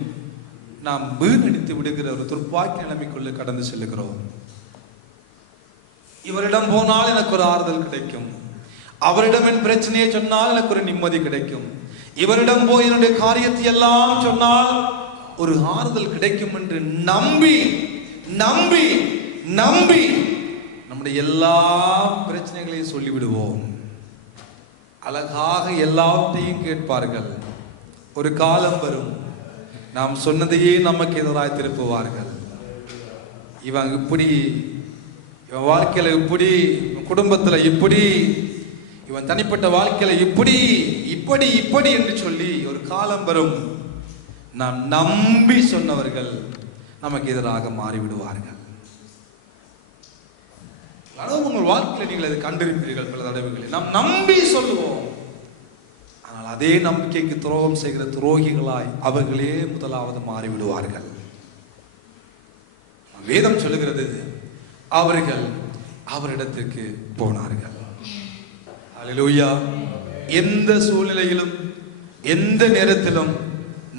நாம் வீணடித்து விடுகிற ஒரு துர்ப்பாக்கிய நிலைமைக்குள்ள கடந்து செல்லுகிறோம். இவரிடம் போனால் எனக்கு ஒரு ஆறுதல் கிடைக்கும், அவரிடம் என் பிரச்சனையை சொன்னால் எனக்கு ஒரு நிம்மதி கிடைக்கும், இவரிடம் போய் என்னுடைய காரியத்தை எல்லாம் சொன்னால் ஒரு ஆறுதல் கிடைக்கும் என்று நம்பி நம்பி நம்பி நம்முடைய எல்லா பிரச்சனைகளையும் சொல்லிவிடுவோம். அழகாக எல்லாவற்றையும் கேட்பார்கள். ஒரு காலம் வரும், நாம் சொன்னதையே நமக்கு எதிராக திருப்புவார்கள். இவன் இப்படி, இவன் வாழ்க்கையில இப்படி, குடும்பத்துல இப்படி, இவன் தனிப்பட்ட வாழ்க்கையில இப்படி இப்படி இப்படி என்று சொல்லி ஒரு காலம் வரும், நாம் நம்பி சொன்னவர்கள் நமக்கு எதிராக மாறிவிடுவார்கள். உங்கள் வாழ்க்கையில் நீங்கள் அதை கண்டிருப்பீர்கள். பல தடவைகளில் நாம் நம்பி சொல்லுவோம், ஆனால் அதே நம்பிக்கைக்கு துரோகம் செய்கிற துரோகிகளாய் அவர்களே முதலாவது மாறிவிடுவார்கள். வேதம் சொல்லுகிறது, அவர்கள் அவரிடத்துக்கு போனார்கள். அல்லேலூயா. எந்த சூழ்நிலையிலும் எந்த நேரத்திலும்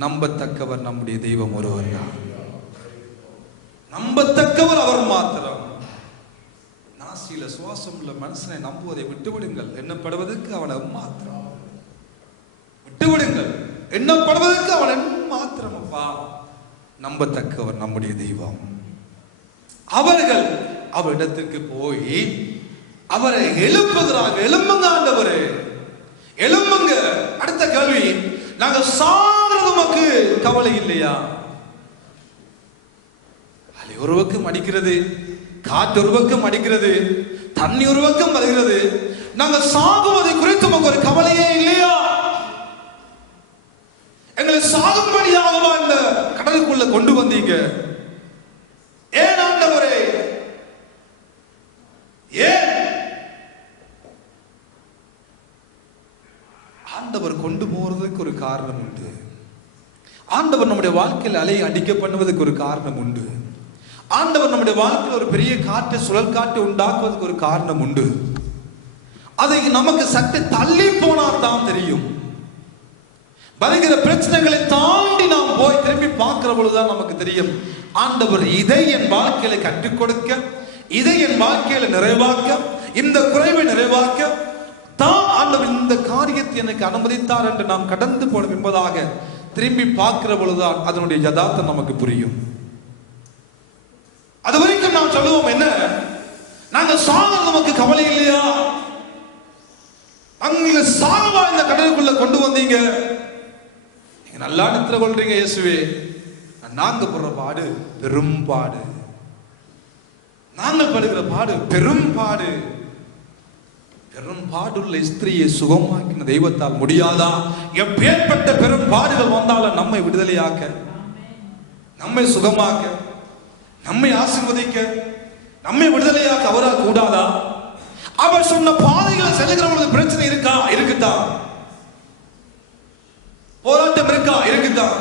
நம்பத்தக்கவர் நம்முடைய தெய்வம் ஒருவர் தான். நம்பத்தக்கவர் அவர் மாத்திரம். நாசியில சுவாசம் உள்ள மனுஷனை நம்புவதை விட்டுவிடுங்கள், எண்ணப்படுவதற்கு அவனை மாத்திரம் விட்டுவிடுங்கள், எண்ணப்படுவதற்கு அவன் மாத்திரம். அப்பா, நம்பத்தக்கவர் நம்முடைய தெய்வம். அவர்கள் அவரிடத்திற்கு போய் அவரை எழுப்புகிறார்கள். எழும்புங்க ஆண்டவரே, எழும்புங்க. அடுத்த கேள்வி, நாங்க சாகிறது உமக்கு கவலை இல்லையா? அலை ஒரு பக்கம் அடிக்கிறது, காற்று ஒரு பக்கம் அடிக்கிறது, தண்ணி ஒரு பக்கம் வருகிறது, நாங்க சாகுவதை குறித்து உமக்கு ஒரு கவலையே இல்லையா? எங்களை சாகும்படியாகவா இந்த வந்தீங்க? ஏன் ஆண்டவரே? ஏன்? ஆண்டவர் கொண்டு போறதுக்கு ஒரு காரணம் உண்டு. ஆண்டவர் நம்முடைய வாழ்க்கையில் அலை அடிக்க பண்ணுவதற்கு ஒரு காரணம் உண்டு. ஆண்டவர் நம்முடைய வாழ்க்கையில் ஒரு பெரிய காற்று, சுழல் காற்று உண்டாக்குவதற்கு ஒரு காரணம் உண்டு. அதை நமக்கு சற்று தள்ளி போனால் தான் தெரியும். வருகிற பிரச்சனைகளை தாண்டி நாம் போய் திரும்பி பார்க்கிற பொழுதுதான் நமக்கு தெரியும், ஆண்டவர் இதை என் வாழ்க்கையில கற்றுக் கொடுக்க, இதை என் வாழ்க்கையில நிறைவாக்க, இந்த குறைவை நிறைவாக்க தான் ஆண்டவர் இந்த காரியத்தை எனக்கு அனுமதித்தார் என்று நாம் கடந்து போன என்பதாக திரும்பி பார்க்கிற பொழுதுதான் அதனுடைய யதார்த்தம் நமக்கு புரியும். அது வரைக்கும் நாம் சொல்லுவோம், என்ன நாங்க சாகிறது நமக்கு கவலை இல்லையா? அங்க சாகவா இந்த கடலுக்குள்ள கொண்டு வந்தீங்க? நல்லா நித்திர கொள்றீங்க இயேசுவே. நாங்க படுற பாடு பெரும் பாடு, நாங்கள் படுகிற பாடு பெரும் பாடு. பெரும் பாடுள்ள ஸ்திரியை சுகமாக்கின தெய்வத்தால் முடியாதா? எப்பேற்பட்ட பெரும் பாடுகள் வந்தாலும் நம்மை விடுதலையாக்க, நம்மை சுகமாக்க, நம்மை ஆசீர்வதிக்க, நம்மை விடுதலையாக்க அவரால் கூடாதா? அவர் சொன்ன பாதைகளை செல்லுகிறவங்களுக்கு பிரச்சனை இருக்கா? இருக்குதான். போராட்டம் இருக்கா? இருக்குதான்.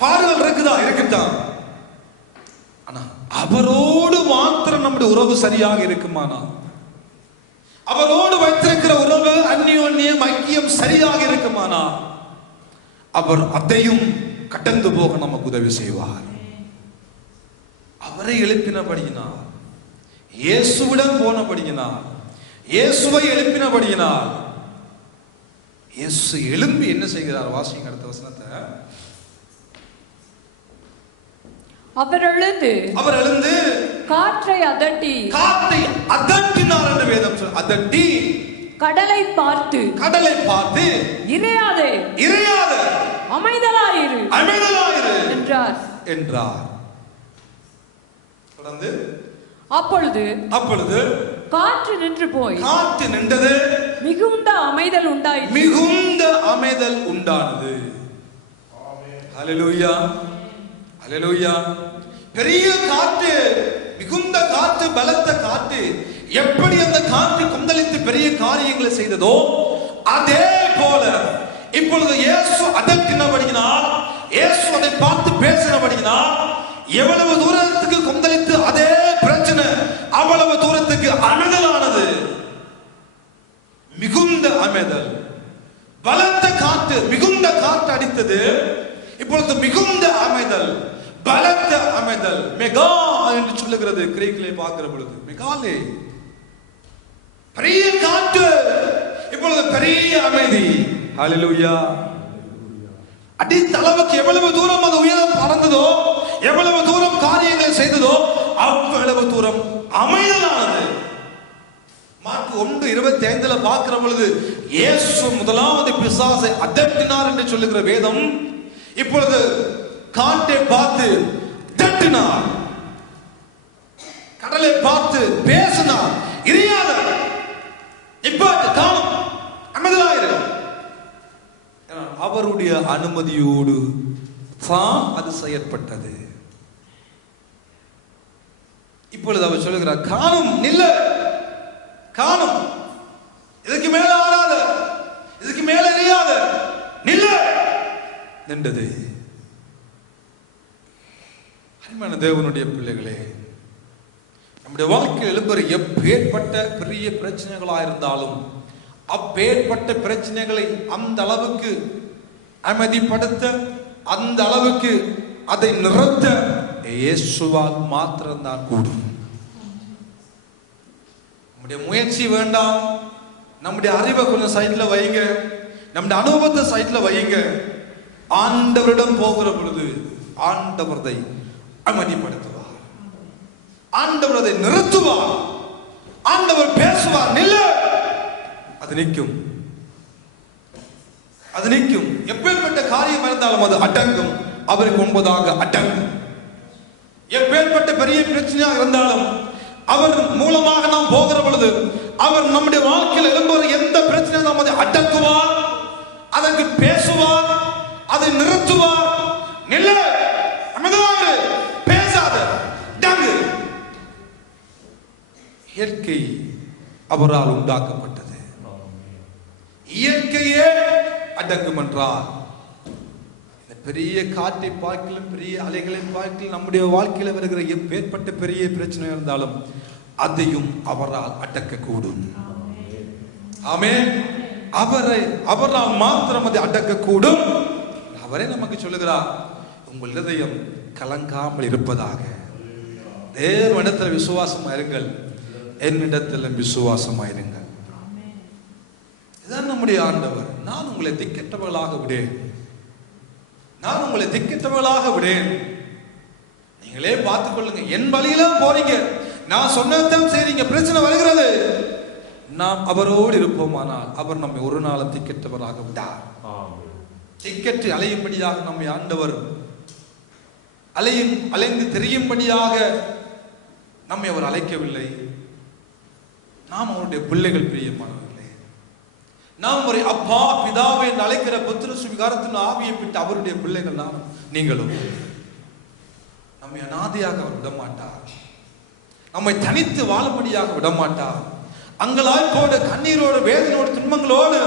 பாடுகள் இருக்குதா? இருக்குதான். ஆனா அவரோடு மாத்திரம் நம்முடைய உறவு சரியாக இருக்குமானா, அவரோடு வைத்திருக்கிற உறவு அந்யோன்யம் ஐக்கியம் சரியாக இருக்குமானா, அவர் அதையும் கடந்து போக நமக்கு உதவி செய்வார். அவரை எழுப்பினபடியினால், இயேசுவிடம் போனபடியினால், இயேசுவை எழுப்பினபடியினால், இயேசு எழும்பி என்ன செய்கிறார்? வாசிங்க அடுத்த வசனத்தை. அவர் எழுந்து காற்றை அதட்டினார் என்று வேதம் சொல்லுகிறது. அதட்டி கடலை பார்த்து இறையாதே அமைதலாயிரு என்றார். தொடர்ந்து அப்பொழுது காற்று நின்றது, மிகுந்த அமைதல் உண்டானது. ஹல்லேலூயா, ஹல்லேலூயா. பெரிய காற்று, மிகுந்த காற்று, பலத்த காற்று. எப்படி அந்த காற்று கொந்தளித்து பெரிய காரியங்களை செய்ததோ அதே போல இப்பொழுது இயேசு அதட்டினபடியினால், இயேசு அதை பார்த்து பேசினபடியினால், எவ்வளவு தூரத்துக்கு கொந்தளித்து அதே பிரச்சனை அவ்வளவு தூரத்துக்கு அமைதலானது. மிகுந்த அமைதல், பலத்த காற்று, மிகுந்த காற்று அடித்தது. இப்பொழுது மிகுந்த அமைதல், பலத்த அமைதல். மெகா என்று சொல்லுகிறது கிரேக்கிலே பார்க்கிற பொழுது. மெகாலே பெரிய காற்று, இப்பொழுது பெரிய அமைதி. ஹல்லேலூயா. அடித்த அளவுக்கு எவ்வளவு தூரம் அது உயரம் பறந்ததோ, எவ்வளவு தூரம் காரியங்களை செய்ததோ அவ்வளவு தூரம் அமைதலானது. மார்க் 1:25 பார்க்கிற பொழுது இயேசு முதலாவது பிசாசை அதட்டினார் என்று சொல்லுகிற வேதம், இப்பொழுது காற்றை பார்த்து தட்டினார், கடலை பார்த்து பேசினார். இறையாத, இப்ப காணும், அமைதலாயிரு. அவருடைய அனுமதியோடு தான் அது செயற்பட்டது. இப்பொழுது அவர் சொல்லுகிறார், காணும், நில்ல, காணும், இதுக்கு மேல ஆடாத, இதுக்கு மேல எரியாத, நில்ல, நின்றது. அருமையான தேவனுடைய பிள்ளைகளே, நம்முடைய வாழ்க்கையில் எழும்புற எப்பேற்பட்ட பெரிய பிரச்சனைகளாக இருந்தாலும் அப்பேற்பட்ட பிரச்சனைகளை அந்த அளவுக்கு அமைதிப்படுத்த, அந்த அளவுக்கு அதை நிறுத்த இயேசுவால் மாத்திரம்தான் கூடும். நம்முடைய முயற்சி வேண்டாம், நம்முடைய அறிவை கொஞ்சம் சைட்ல வைங்க, நம்முடைய அனுபவத்தை சைட்ல வைங்க. ஆண்டவரிடம் போகிற பொழுது ஆண்டவரை அமைதிப்படுத்துவார், ஆண்டவர் அதை நிறுத்துவார், ஆண்டவர் பேசுவார். நில்ல, அது நிற்கும், அது நிற்கும். எப்பேற்பட்ட காரியம் இருந்தாலும் அது அடங்கும், அவருக்கு முன்பதாக அடங்கும். எப்பேற்பட்ட பெரிய பிரச்சனையாக இருந்தாலும் அவர் மூலமாக நாம் போகிற பொழுது அவர் நம்முடைய வாழ்க்கையில் எழும்புகிற எந்த பிரச்சனையும் நாம் அதை அடக்குவார், அதற்கு பேசுவார், அதை நிறுத்துவார். நில்ல, இயற்கை அவரால் உண்டாக்கப்பட்டது. இயற்கையே அடக்கும் என்றால் இந்த பெரிய காற்றை பார்க்கலும் பெரிய அலைகளை பார்க்கலும் நம்முடைய வாழ்க்கையில் வருகிற எப்பேற்பட்ட பெரிய பிரச்சனை இருந்தாலும் அதையும் அவரால் அடக்கக்கூடும். ஆமென். அவரால் மாத்திரம் அதை அடக்கக்கூடும். அவரே நமக்கு சொல்லுகிறார், உங்கள் இதயம் கலங்காமல் இருப்பதாக. தேவனிடத்தில் விசுவாசமா இருங்கள், என்னிடத்தில் விசுவாசமா இருங்கள். இதுதான் நம்முடைய ஆண்டவர். நான் உங்களை திக்கற்றவர்களாக விடேன், நான் உங்களை திக்கற்றவர்களாக விடேன். நீங்களே பார்த்துக் கொள்ளுங்க. என் வழியில போறீங்க, நான் சொன்னதான் செய்றீங்க, பிரச்சனை வருகிறது. நாம் அவரோடு இருப்போமானால் அவர் நம்மை ஒரு நாளும் திக்கற்றவராக விட்டார். திக்கற்று அலையும்படியாக நம்மை ஆண்டவர் அலைந்து தெரியும்படியாக நம்மை அவர் அழைக்கவில்லை. நாம் அவருடைய பிள்ளைகள், பிரியமானவர்களே. நாம் ஒரு அப்பா பிதாவை என்று அழைக்கிற புத்திர சுவிகாரத்தின் ஆவியை விட்டு அவருடைய பிள்ளைகள் நாம் நீங்களும். நம்மை அநாதையாக அவர் விடமாட்டார், நம்மை தனித்து வாழும்படியாக விடமாட்டார். அங்கலாய்ப்போடு கண்ணீரோடு வேதனையோடு துன்பங்களோடு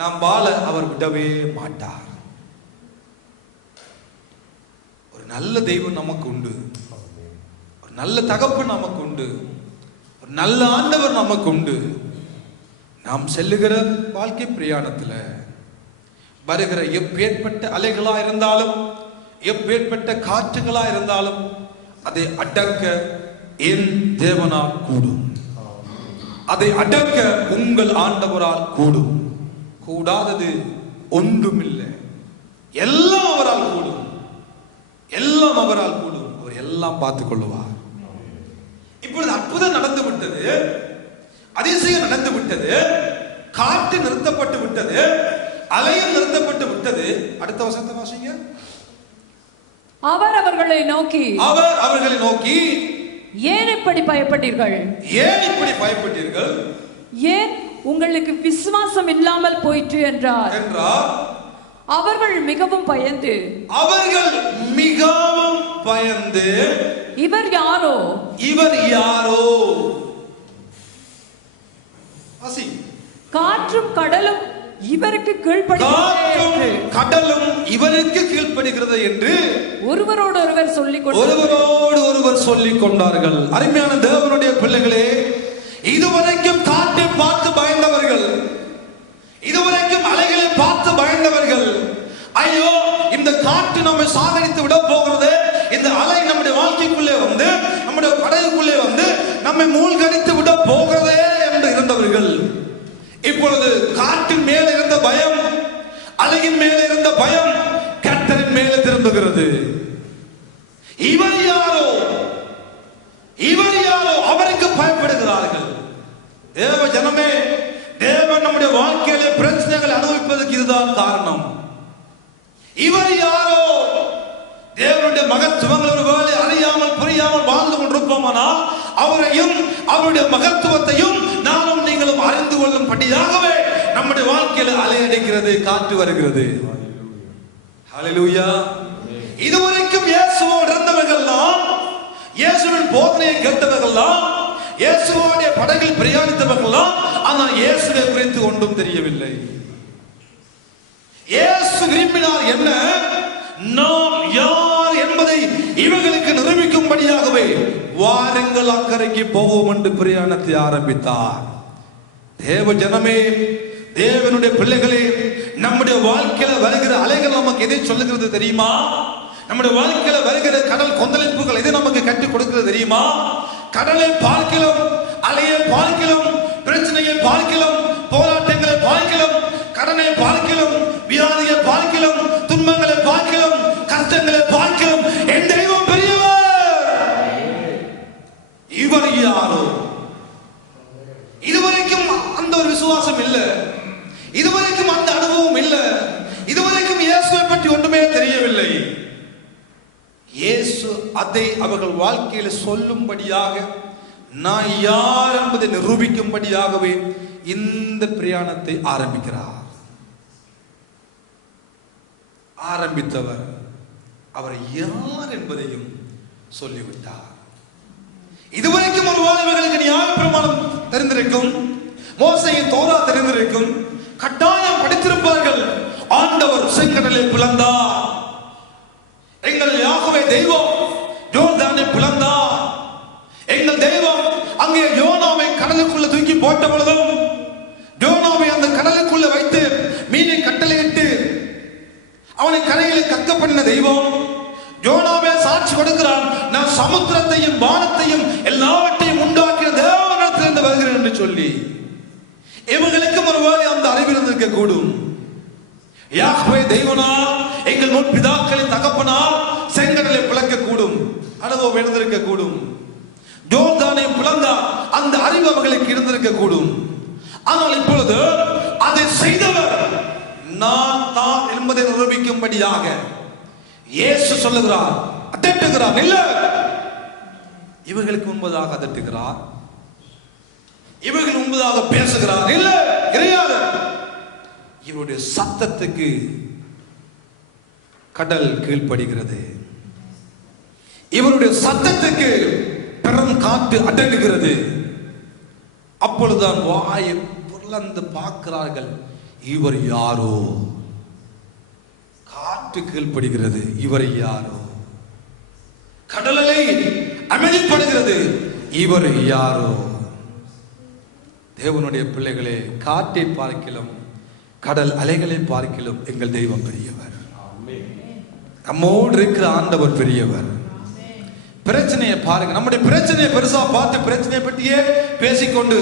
நாம் வாழ அவர் விடவே மாட்டார். ஒரு நல்ல தெய்வம் நமக்கு உண்டு, ஒரு நல்ல தகப்பன் நமக்கு உண்டு, ஒரு நல்ல ஆண்டவர் நமக்கு உண்டு. நாம் செல்லுகிற வாழ்க்கை பிரயாணத்தில் வருகிற எப்பேற்பட்ட அலைகளா இருந்தாலும் எப்பேற்பட்ட காற்றுகளா இருந்தாலும் அதை அடக்க என் தேவனால் கூடும். அதை அடக்க உங்கள் ஆண்டவரால் கூடும். கூடாதது ஒன்றுமில்லை. எல்லாம் அவரால் கூடும், எல்லாம் அவரால் கூடும். அவர் எல்லாம் பார்த்துக் கொள்ளுவார். இப்பொழுது அற்புதம் நடந்து விட்டது, அதிசயம் நடந்து விட்டது, காற்று நிறுத்தப்பட்டு விட்டது, அலையும் நிறுத்தப்பட்டு விட்டது. அடுத்த வசனத்தை வாசிங்க. அவர் அவர்களை நோக்கி ஏன் இப்படி பயப்பட்டீர்கள்? ஏன் இப்படி பயப்பட்டீர்கள்? ஏன் உங்களுக்கு விசுவாசம் இல்லாமல் போயிற்று என்றார். அவர்கள் மிகவும் பயந்து இவர் யாரோ காற்றும் கடலும் இவருக்கு கீழ்ப்படுகிறது என்று ஒருவரோடு ஒருவர் சொல்லிக் கொண்டார்கள். அருமையான தேவனுடைய பிள்ளைகளே, இதுவரைக்கும் காற்றை பார்த்து பயந்தவர்கள், இதுவரைக்கும் அலைகளை பார்த்து பயந்தவர்கள், ஐயோ இந்த காற்று நம்மை சாகடித்து விட போகிறது, இந்த அலை நம்முடைய வாழ்க்கைக்குள்ளே வந்து நம்முடைய படகுக்குள்ளே வந்து நம்மை மூழ்கடித்து விட போகிறதே என்று இருந்தவர்கள், இப்பொழுது காற்றின் மேல் இருந்த பயம், அலையின் மேல் இருந்த பயம் கர்த்தரின் மேலே திரும்புகிறது. இவர் யாரோ அவருக்கு பயப்படுகிறார்கள். தேவ ஜனமே, தேவன் நம்முடைய வாழ்க்கையிலே பிரச்சனைகளை அனுபவிப்பதற்கு இதுதான் காரணம். இவர் யாரோ, தேவனுடைய மகத்துவங்கள் ஒருவேளை அறியாமல் புரியாமல் வாழ்ந்து கொண்டிருப்போமானால் அவரையும் அவருடைய மகத்துவத்தையும் நானும் நீங்களும் அறிந்து கொள்ளும்படியாகவே நம்முடைய வாழ்க்கையில் அலையடிக்கிறது, காற்று வருகிறது. ஹல்லேலூயா. இதுவரைக்கும் இயேசுவோடு இருந்தவர்கள் தான், இயேசுவின் போதனையை கேட்டவர்கள் தான், இயேசுவோடைய படகில் பிரயாணித்தவர்கள் தான். ஆனால் இயேசுவை குறித்து ஒன்றும் தெரியவில்லை. இயேசு விரும்பினார் என்ன, நாம் யார் என்பதை இவர்களுக்கு நிரூபிக்கும்படியாகவே வாருங்கள் அக்கறைக்கு போவோம் என்று பிரயாணத்தை ஆரம்பித்தார். தேவ ஜனமே, தேவனுடைய பிள்ளைகளே, நம்முடைய வாழ்க்கையில வருகிற அலைகள் நமக்கு எதை சொல்லுகிறது தெரியுமா? நம்முடைய வாழ்க்கையில வருகிற கடல் கொந்தளிப்புகள் எதை நமக்கு கற்றுக் கொடுக்கிறது தெரியுமா? கடலை பார்க்கலாம், அலையை பார்க்கலாம், பிரச்சனையை பார்க்கலாம், போராட்டங்களை பார்க்கலாம், கடனை பார்க்கலாம், வியாதியை பார்க்கலாம், துன்பங்களை பார்க்கலாம், கஷ்டங்களை பார்க்கலாம். என் தெய்வம் பெரியவர். இவர் யாரோ? இதுவரைக்கும் அந்த ஒரு விசுவாசம் இல்லை, இதுவரைக்கும் அந்த அனுபவம் இல்லை, இதுவரைக்கும் இயேசுவை பற்றி ஒன்றுமே தெரியவில்லை. இயேசு அதை அவர்கள் வாழ்க்கையில் சொல்லும்படியாக, நான் யார் என்பதை நிரூபிக்கும்படியாகவே இந்த பிரயாணத்தை ஆரம்பித்தவர் அவர் யார் என்பதையும் சொல்லிவிட்டார். இதுவரைக்கும் ஒரு இவர்களுக்கு நியாயப்பிரமாணம் தெரிந்திருக்கும், மோசையின் தோரா தெரிந்திருக்கும், கட்டாயம் படித்திருப்பார்கள். ஆண்டவர் செங்கடலை பிளந்தார். எங்கள் யாகவே தெய்வம் யோர்தானை பிளந்தார். எங்கள் தெய்வம் அங்கே யோனாவை கடலுக்குள்ள தூக்கி போட்ட பொழுதும் யோனாவை அந்த கடலுக்குள்ள வைத்து மீனை கட்டளையிட்டு அவனை கரையில் கக்க பண்ணின தெய்வம். யோனாவே சாட்சி கொடுக்கிறான், நான் சமுத்திரத்தையும் வானத்தையும் எல்லாவற்றையும் உண்டாக்கிய தேவனிடத்திலிருந்து வருகிறேன் என்று சொல்லி. இவர்களுக்கும் ஒருவேளை அந்த அறிவு இருந்திருக்க கூடும். யாஹ்வே தெய்வனா, எங்கள் முன் பிதாக்களின் தகப்பனால் செங்கடலை பிளக்க கூடும், அனுபவம் இருந்திருக்க கூடும். யோர்தானை பிளந்தார், அந்த அறிவு அவர்களுக்கு இருந்திருக்க கூடும். ஆனால் இப்பொழுது அதை செய்தவர் நான் தான் என்பதை நிரூபிக்கும்படியாக இயேசு சொல்லுகிறார், அதட்டுகிறார். இல்ல, இவர்களுக்கு முன்பதாக அதட்டுகிறார், இவர்கள் முன்பதாக பேசுகிறார். இல்ல, கிடையாது. இவருடைய சத்தத்துக்கு கடல் கீழ்ப்படுகிறது. இவருடைய சத்தத்துக்கு பெரும் காற்று அடங்குகிறது. அப்பொழுதுதான் வாயை புலந்து பார்க்கிறார்கள், இவர் யாரோ. காற்று கீழ்ப்படுகிறது, இவர் யாரோ. கடலை அமைதிப்படுகிறது, இவர் யாரோ. தேவனுடைய பிள்ளைகளே, காற்றை பார்க்கிலும் கடல் அலைகளை பார்க்கிலும் எங்கள் தெய்வம் பெரியவர். நம்மோடு இருக்கிற ஆண்டவர் பெரியவர். பிரச்சனையை பாருங்க. நம்முடைய பிரச்சனையை பெருசா பார்த்து பிரச்சனையை பற்றியே பேசிக்கொண்டு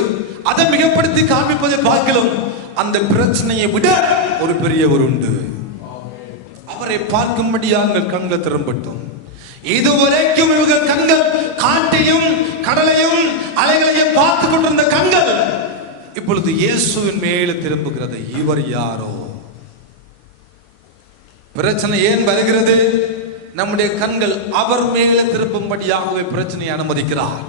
அதை மிகப்படுத்தி காண்பிப்பதை பார்க்கலாம். அந்த பிரச்சனையை விட ஒரு பெரியவர் உண்டு. அவரை பார்க்கும்படியாக கண்கள் திறம்பட்டும். இதுவரைக்கும் இவர்கள் கண்கள் காட்டையும் கடலையும் அலைகளையும் பார்த்து கொண்டிருந்த கண்கள் இப்பொழுது இயேசுவின் மேலே திரும்புகிறது. இவர் யாரோ. பிரச்சனை ஏன் வருகிறது? நம்முடைய கண்கள் அவர் மேலே திரும்பும்படியாகவே பிரச்சனையை அனுமதிக்கிறார்.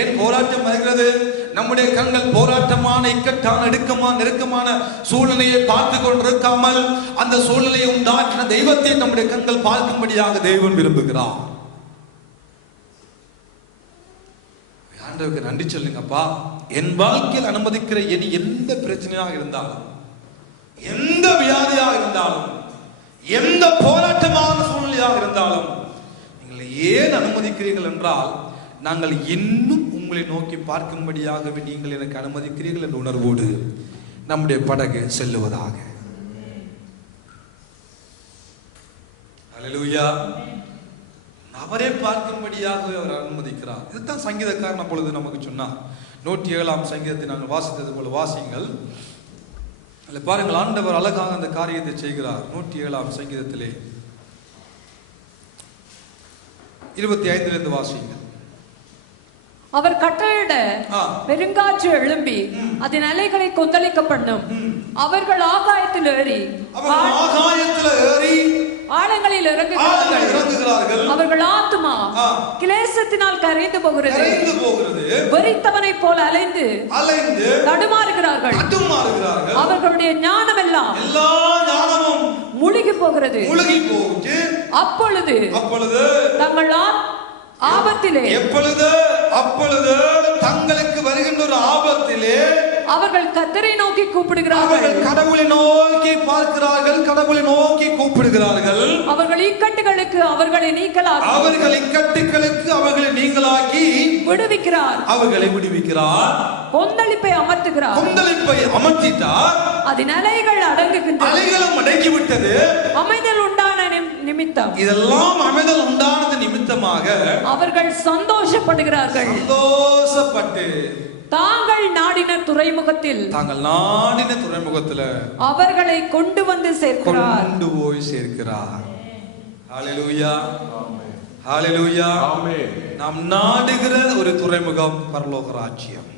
ஏன் போராட்டம் வருகிறது? நம்முடைய கண்கள் போராட்டமான, இக்கட்டான, இடுக்கமான, நெருக்கமான சூழ்நிலையை பார்த்து கொண்டிருக்காமல் அந்த சூழ்நிலையை உண்டாக்கின தெய்வத்தை நம்முடைய கண்கள் பார்க்கும்படியாக தேவன் விரும்புகிறார். ஆண்டவருக்கு நன்றி சொல்லுங்கப்பா. என் வாழ்க்கையில் அனுமதிக்கிற எந்த பிரச்சனையாக இருந்தாலும், எந்த வியாதியாக இருந்தாலும், எந்த போராட்டமான சூழ்நிலையாக இருந்தாலும் நீங்கள் ஏன் அனுமதிக்கிறீர்கள் என்றால், நாங்கள் இன்னும் உங்களை நோக்கி பார்க்கும்படியாகவே நீங்கள் எனக்கு அனுமதிக்கிறீர்கள் என்ற உணர்வோடு நம்முடைய படகு செல்லுவதாக. அல்லேலூயா. அவரே பார்க்கும்படியாகவே அவர் அனுமதிக்கிறார். இதுதான் சங்கீதக்காரன் அப்பொழுது நமக்கு சொன்னார். 107ஆம் சங்கீதத்தை நாங்கள் வாசித்தது போல வாசியுங்கள். அதில் பாருங்கள், ஆண்டவர் அழகாக அந்த காரியத்தை செய்கிறார். 107ஆம் சங்கீதத்திலே 25 வாசியுங்கள். அவர் கட்டளையிட பெருங்காற்று எழும்பி அதன் அலைகளை கொந்தளிக்க பண்ணும். அவர்கள் ஆகாயத்தில் ஏறி ஆழங்களில் இறங்குகிறார்கள். அவர்கள் ஆத்துமா கிளேசத்தினால் கரைந்து போகிறது. வெறித்தவனை போல அலைந்து தடுமாறுகிறார்கள். அவர்களுடைய ஞானம் எல்லாம் முழுகி போகிறது. அப்பொழுது தங்கள் ஆபத்திலே, அப்பொழுது தங்களுக்கு வருகின்ற ஒரு ஆபத்திலே அவர்கள் கர்த்தரை நோக்கி கூப்பிடுகிறார்கள். கடவுளை நோக்கி பார்க்கிறார்கள், கடவுளை நோக்கி கூப்பிடுகிறார்கள். அவர்கள் இக்கட்டுகளுக்கு அவர்களை நீங்களாக்கி, அவர்களை நீங்களாக்கி விடுவிக்கிறார். அவர்களை விடுவிக்கிறார். கொந்தளிப்பை அமர்த்துகிறார். கொந்தளிப்பை அமர்த்திட்டார். அதன் அலைகள் அடங்குகின்றன. அலைகளும் அடங்கிவிட்டது. அமைதல் உண்டான நிமித்தம், இதெல்லாம் அமைதல் உண்டானது நிமித்தமாக அவர்கள் சந்தோஷப்படுகிறார்கள். சந்தோஷப்பட்டு தாங்கள் நாடின துறைமுகத்தில், அவர்களை கொண்டு வந்து சேர்க்கிறார். கொண்டு போய் சேர்க்கிறார். ஹalleluya, ஹalleluya. நாம் நாடுகிற ஒரு துறைமுகம் பரலோக ராஜ்யம்.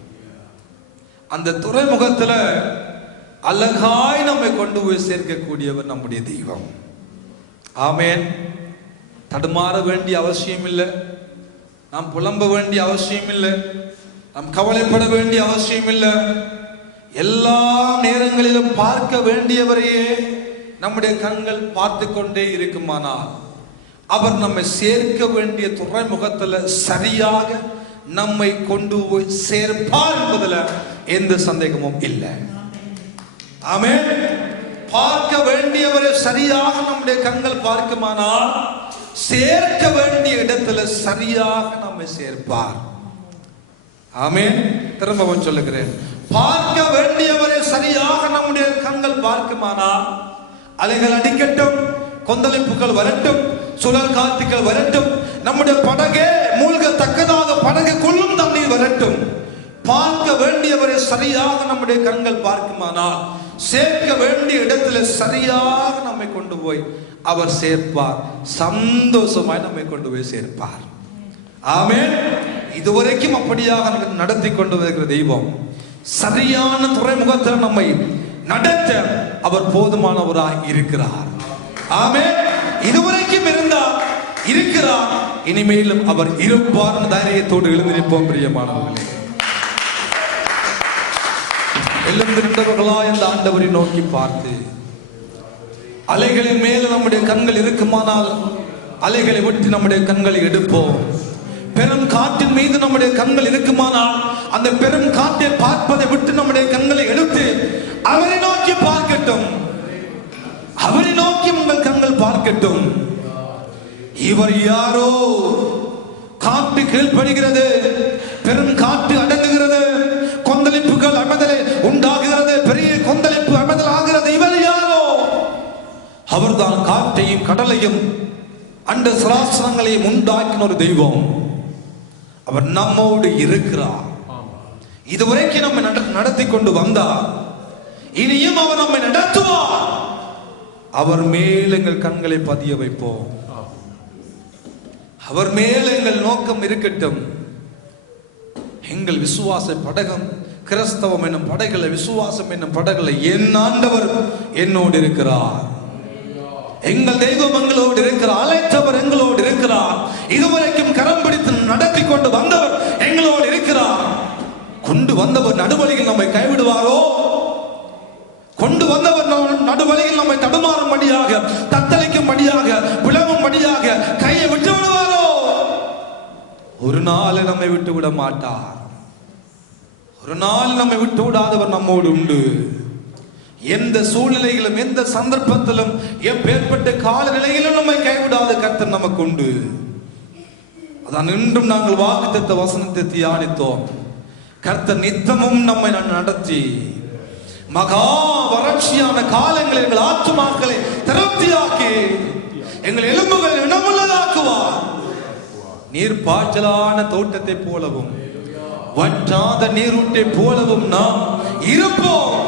அந்த துறைமுகத்துல அழகாய் நம்மை கொண்டு போய் சேர்க்கக்கூடியவர் நம்முடைய தெய்வம். ஆமென். தடுமாற வேண்டிய அவசியம் இல்லை, நாம் புலம்ப வேண்டிய அவசியம் இல்லை, நாம் கவலைப்பட வேண்டிய அவசியம் இல்லை. எல்லா நேரங்களிலும் பார்க்க வேண்டியவரையே நம்முடைய கண்கள் பார்த்து கொண்டே இருக்குமானால் அவர் நம்மை சேர்க்க வேண்டிய துறைமுகத்துல சரியாக நம்மை கொண்டு போய் சேர்ப்பார் என்பதுல எந்த சந்தேகமும் இல்லை. ஆமென். பார்க்க வேண்டியவரை சரியாக நம்முடைய கண்கள் பார்க்குமானால் சேர்க்க வேண்டிய இடத்துல சரியாக நம்மை சேர்ப்பார். ஆமென். திரும்பவும் சொல்லுகிறேன், பார்க்க வேண்டியவரை சரியாக நம்முடைய கண்கள் பார்க்குமானால் அலைகள் அடிக்கட்டும், கொந்தளிப்புகள் வரட்டும், சுழல் காத்துக்கள் வரட்டும், நம்முடைய படகே மூழ்கத்தக்கதாக படகு கொள்ளும் தண்ணீர் வரட்டும், பார்க்க வேண்டியவரை சரியாக நம்முடைய கண்கள் பார்க்குமானால் சேர்க்க வேண்டிய இடத்துல சரியாக நம்மை கொண்டு போய் அவர் சேர்ப்பார். சந்தோஷமாய் நம்மை கொண்டு போய் சேர்ப்பார். ஆமென். இதுவரைக்கும் அப்படியாக நடத்தி கொண்டு வருகிற தெய்வம் சரியான துறைமுகத்தில் நம்மை நடத்த அவர் போதுமானவராய் இருக்கிறார். ஆமென். இதுவரைக்கும் இருந்தார், இருக்கிறார், இனிமேலும் அவர் இருப்பார். தைரியத்தோடு எழுந்து நிற்போம். பிரியமானவர்களே, எழுந்து நின்றவர்களா இந்த ஆண்டவரை நோக்கி பார்த்து, அலைகளின் மேல நம்முடைய கண்கள் இருக்குமானால் அலைகளை விட்டு நம்முடைய கண்களை எடுப்போம். பெரும் காற்றின் மீது நம்முடைய கண்கள் இருக்குமானால் அந்த பெரும் காற்றை பார்ப்பதை விட்டு நம்முடைய கண்களை எடுத்து அவரை நோக்கி பார்க்கட்டும். அவரை நோக்கி உங்கள் கண்கள் பார்க்கட்டும். இவர் யாரோ? காற்று கீழ்ப்படுகிறது, பெரும் காற்று அடங்குகிறது, கொந்தளிப்புகள் அமைதலை உண்டாகிறது, பெரிய கொந்தளிப்பு அமைதல் ஆகிறது. இவர் யாரோ? அவர்தான் காற்றையும் கடலையும் அண்ட சராசரங்களையும் உண்டாக்கின ஒரு தெய்வம். அவர் நம்மோடு இருக்கிறார். இதுவரைக்கும் நம்ம நடத்தி கொண்டு வந்தார், இனியும் அவர் நம்மை நடத்துவார். அவர் மேல் எங்கள் கண்களை பதிய வைப்போம். அவர் மேல் எங்கள் நோக்கம் இருக்கட்டும். எங்கள் விசுவாச படகம் கிறிஸ்தவம் என்னும் படகுல, விசுவாசம் என்னும் படகுல என் ஆண்டவர் என்னோடு இருக்கிறார். எங்கள் தெய்வம் எங்களோடு இருக்கிறார். அழைத்தவர் எங்களோடு இருக்கிறார். இதுவரைக்கும் கரம் பிடித்து நடத்தி கொண்டு வந்தவர் எங்களோடு இருக்கிறார். கொண்டு வந்தவர் நடுவழியில் நம்மை கைவிடுவாரோ? கொண்டு வந்தவர் நடுவழியில் நம்மை தடுமாறும்படியாக, தத்தளிக்கும்படியாக, விளங்கும்படியாக கையை விட்டு விடுவாரோ? ஒரு நாள் நம்மை விட்டு விட மாட்டார். ஒரு நாள் நம்மை விட்டு விடாதவர் நம்மோடு உண்டு. எந்த சூழ்நிலையிலும் எந்த சந்தர்ப்பத்திலும் எப்பேற்பட்ட காலநிலையிலும் நம்மை கைவிடாத கர்த்தர் நமக்கு உண்டு. அதான் இன்றும் நாங்கள் வாக்குத்தத்த வசனத்தை தியானித்தோம். கர்த்தர் நித்தமும் நம்மை நடத்தி மகா வறட்சியான காலங்களில் எங்கள் ஆத்துமாக்களை திருப்தியாக்கி எங்கள் எலும்புகளை இனமுள்ளதாக்குவார். நீர் பாய்ச்சலான தோட்டத்தை போலவும் வற்றாத நீரூட்டை போலவும் நாம் இருப்போம்.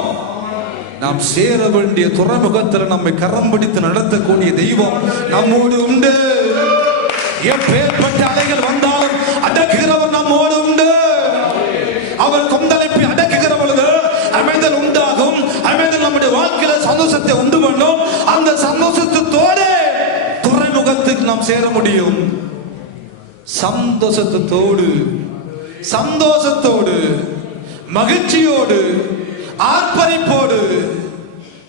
நாம் சேர வேண்டிய துறைமுகத்தில் நம்மை கரம் பிடித்து நடத்தக்கூடிய தெய்வம் நம்மோடு உண்டு. எப்பேற்பட்ட அலைகள் வந்தாலும் அடக்குகிறவர் நம்மோடு உண்டு. அவர் கொந்தளிப்பை அடக்குகிற பொழுது அமைதல் உண்டாகும். அமைதல் நம்முடைய வாழ்க்கையில சந்தோஷத்தை உண்டு பண்ணும். அந்த சந்தோஷத்தோடு துறைமுகத்துக்கு நாம் சேர முடியும். சந்தோஷத்தோடு, சந்தோஷத்தோடு, மகிழ்ச்சியோடு, ஆர்ப்பரிப்போடு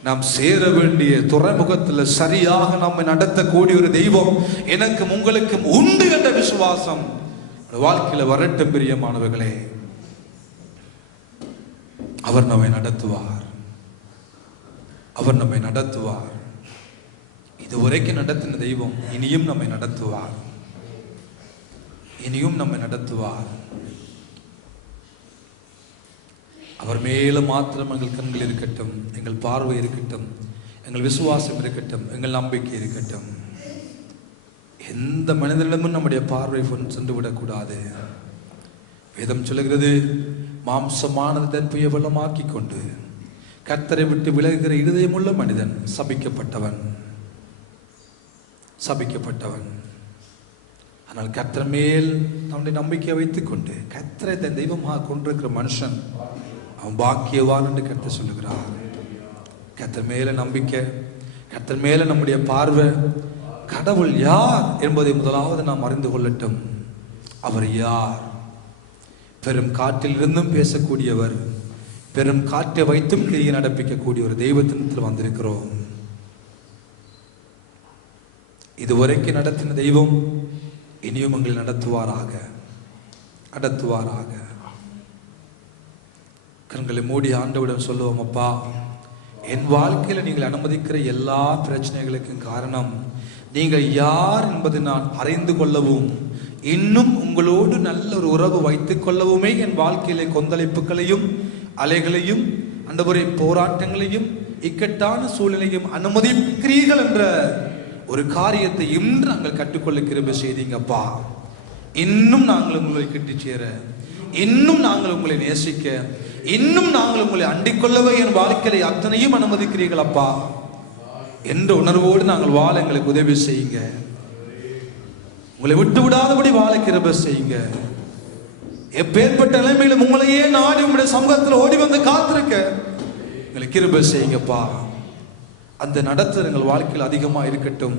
நாம் சேர வேண்டிய துறைமுகத்தில் சரியாக நம்மை நடத்தக்கூடிய ஒரு தெய்வம் எனக்கும் உங்களுக்கும் உண்டு என்ற விசுவாசம் வாழ்க்கையில வரட்டும். பிரியமானவர்களே, அவர் நம்மை நடத்துவார். அவர் நம்மை நடத்துவார். இதுவரைக்கும் நடத்தின தெய்வம் இனியும் நம்மை நடத்துவார். இனியும் நம்மை நடத்துவார். அவர் மேல மாத்திரம் எங்கள் கண்கள் இருக்கட்டும், எங்கள் பார்வை இருக்கட்டும், எங்கள் விசுவாசம் இருக்கட்டும், எங்கள் நம்பிக்கை இருக்கட்டும். எந்த மனிதனிடமும் நம்முடைய பார்வை சென்று விடக்கூடாது. வேதம் சொல்லுகிறது, மாம்சமானது தன் புயவலமாக்கி கொண்டு கர்த்தரை விட்டு விலகுகிற இருதயமுள்ள மனிதன் சபிக்கப்பட்டவன், சபிக்கப்பட்டவன். ஆனால் கர்த்தர் மேல் நம்முடைய நம்பிக்கையை வைத்துக் கொண்டு கர்த்தரை தன் தெய்வமாக கொண்டிருக்கிற மனுஷன் அவன் பாக்கியவான் என்று கர்த்தர் சொல்லுகிறார். கர்த்தர் மேல நம்பிக்கை, கர்த்தர் மேல நம்முடைய பார்வை, கடவுள் யார் என்பதை முதலாவது நாம் அறிந்து கொள்ளட்டும். அவர் யார்? பெரும் காற்றில் இருந்தும் பேசக்கூடியவர், பெரும் காற்றை வைத்தும் கிரியை நடப்பிக்கக்கூடிய ஒரு தெய்வத்தினத்தில் வந்திருக்கிறோம். இதுவரைக்கும் நடத்தின தெய்வம் இனியும் எங்களை நடத்துவாராக. கண்களை மூடி ஆண்டவரிடம் சொல்லுவோம், அப்பா, என் வாழ்க்கையில் நீங்கள் அனுமதிக்கிற எல்லா பிரச்சனைகளுக்கும் காரணம் நீங்கள் யார் என்பதை நான் அறிந்து கொள்ளவும் இன்னும் உங்களோடு நல்ல ஒரு உறவு வைத்துக் கொள்ளவுமே என் வாழ்க்கையிலே கொந்தளிப்புகளையும் அலைகளையும் ஆண்டவரே போராட்டங்களையும் இக்கட்டான சூழ்நிலையும் அனுமதிக்கிறீர்கள் என்ற ஒரு காரியத்தை இன்று நாங்கள் கற்றுக்கொள்ள கிருபை செய்தீங்கப்பா. இன்னும் நாங்கள் உங்களை கிட்டி சேர, இன்னும் நாங்கள் உங்களை நேசிக்க, இன்னும் நாங்கள் உங்களை அண்டிக்கொள்ளவே என் வாழ்க்கையை அத்தனையும் அனுமதிக்கிறீர்கள் அப்பா என்ற உணர்வோடு நாங்கள் வாழ எங்களுக்கு உதவி செய்யுங்க. உங்களை விட்டு விடாதபடி வாழ கிருபை செய்யுங்க. எப்பேற்பட்ட நிலைமையிலும் உங்களையே நாடி உங்களுடைய சமூகத்தில் ஓடி வந்து காத்திருக்க எங்களை கிருபை செய்யுங்கப்பா. அந்த நடத்துதல் எங்கள் வாழ்க்கையில் அதிகமா இருக்கட்டும்.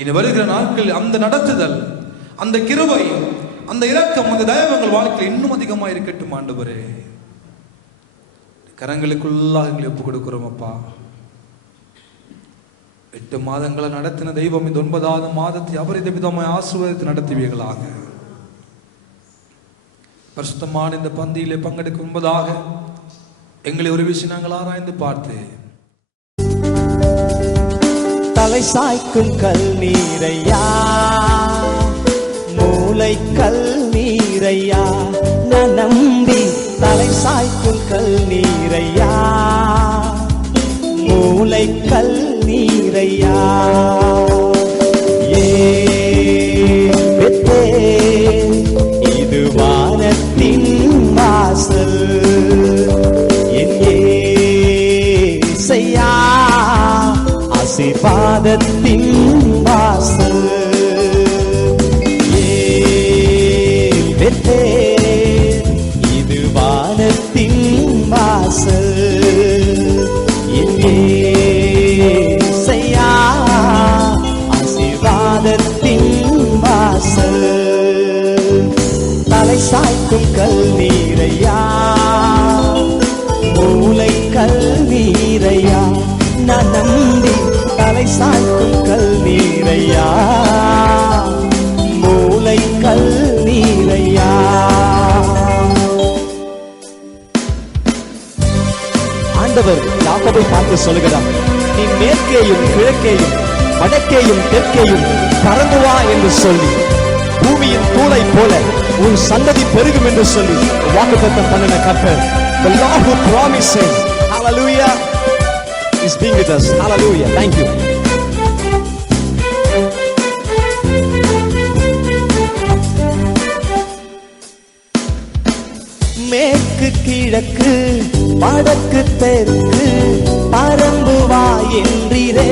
இனி வருகிற நாட்கள் அந்த நடத்துதல், அந்த கிருபை, அந்த இரக்கம், அந்த தயவு எங்கள் வாழ்க்கையில் இன்னும் அதிகமா இருக்கட்டும். ஆண்டவரே, கரங்களுக்குள்ளாக எங்களை ஒப்புக் கொடுக்கிறோம் அப்பா. 8 மாதங்களை நடத்தின தெய்வம் இந்த 9வது மாதத்தை அபரித விதமாய் ஆசீர்வதித்து நடத்துவீர்களாக. பரிசுத்தமான இந்த பந்தியிலே பங்கெடுக்கும் முன்பதாக எங்களை ஒரு விஷயம் நாங்கள் ஆராய்ந்து பார்த்து, தலை சாய்க்கும் கல் நீரையா, மூளை கல் நீரையா, நான் நம்பி தலை சாய்க்கும் கல் நீரையா, மூளை கல் நீரையா. இது வானத்தின் வாசல், என் ஏசையா ஆசீர்வாதத்தின் வாசல். இது வானத்தின் வாசல், என் ஏசையா ஆசீர்வாதத்தின் வாசல். தலை சாய்க்கும் கல் நீரையா, மூளை கல் நீரையா, நான் நம்பி தலை சாய்க்கும் கல் நீரையா, மூளை கல் நீரையா. ஆண்டவர் யாக்கோபை பார்த்து சொல்லுகிறார், நீ மேற்கேயும் கிழக்கேயும் வடக்கேயும் தெற்கேயும் பறந்து வா என்று சொல்லி, பூமியின் தூளை போல உன் சந்ததி பெருகும் என்று சொல்லி வாக்குத்தத்தம் பண்ணின கர்த்தர். The Lord who promised him, hallelujah, is being with us. Hallelujah. Thank you. மேற்கு கிழக்கு வடக்கு தெற்கு பறந்து வா என்றீரே,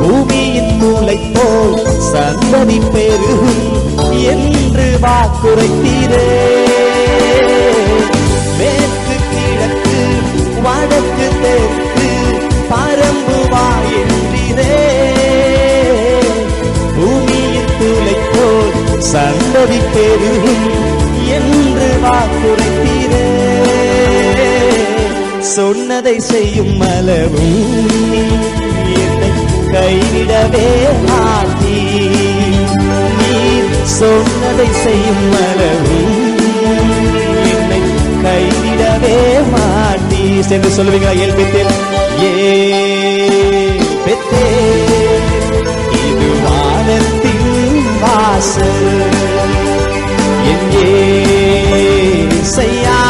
பூமியின் தூளை போல் சந்ததி பெருகும் என்று வாக்குரைத்தீரே. மேற்கு கிழக்கு வடக்கு தெற்கு பறந்து வா என்றீரே, பூமியின் தூளை போல் சந்ததி பெருகும் என்று வாக்குரைத்தீரே. சொன்னதை செய்யும் அளவும் என்னை கைவிடவே மாட்டீ, நீர் சொன்னதை செய்யும் அளவும் என்னை கைவிடவே மாட்டீ என்று சொல்லுவீங்களா? ஏல்பெத்தேல், ஏல்பெத்தேல், இது வானத்தின் வாசல், என் ஏசையா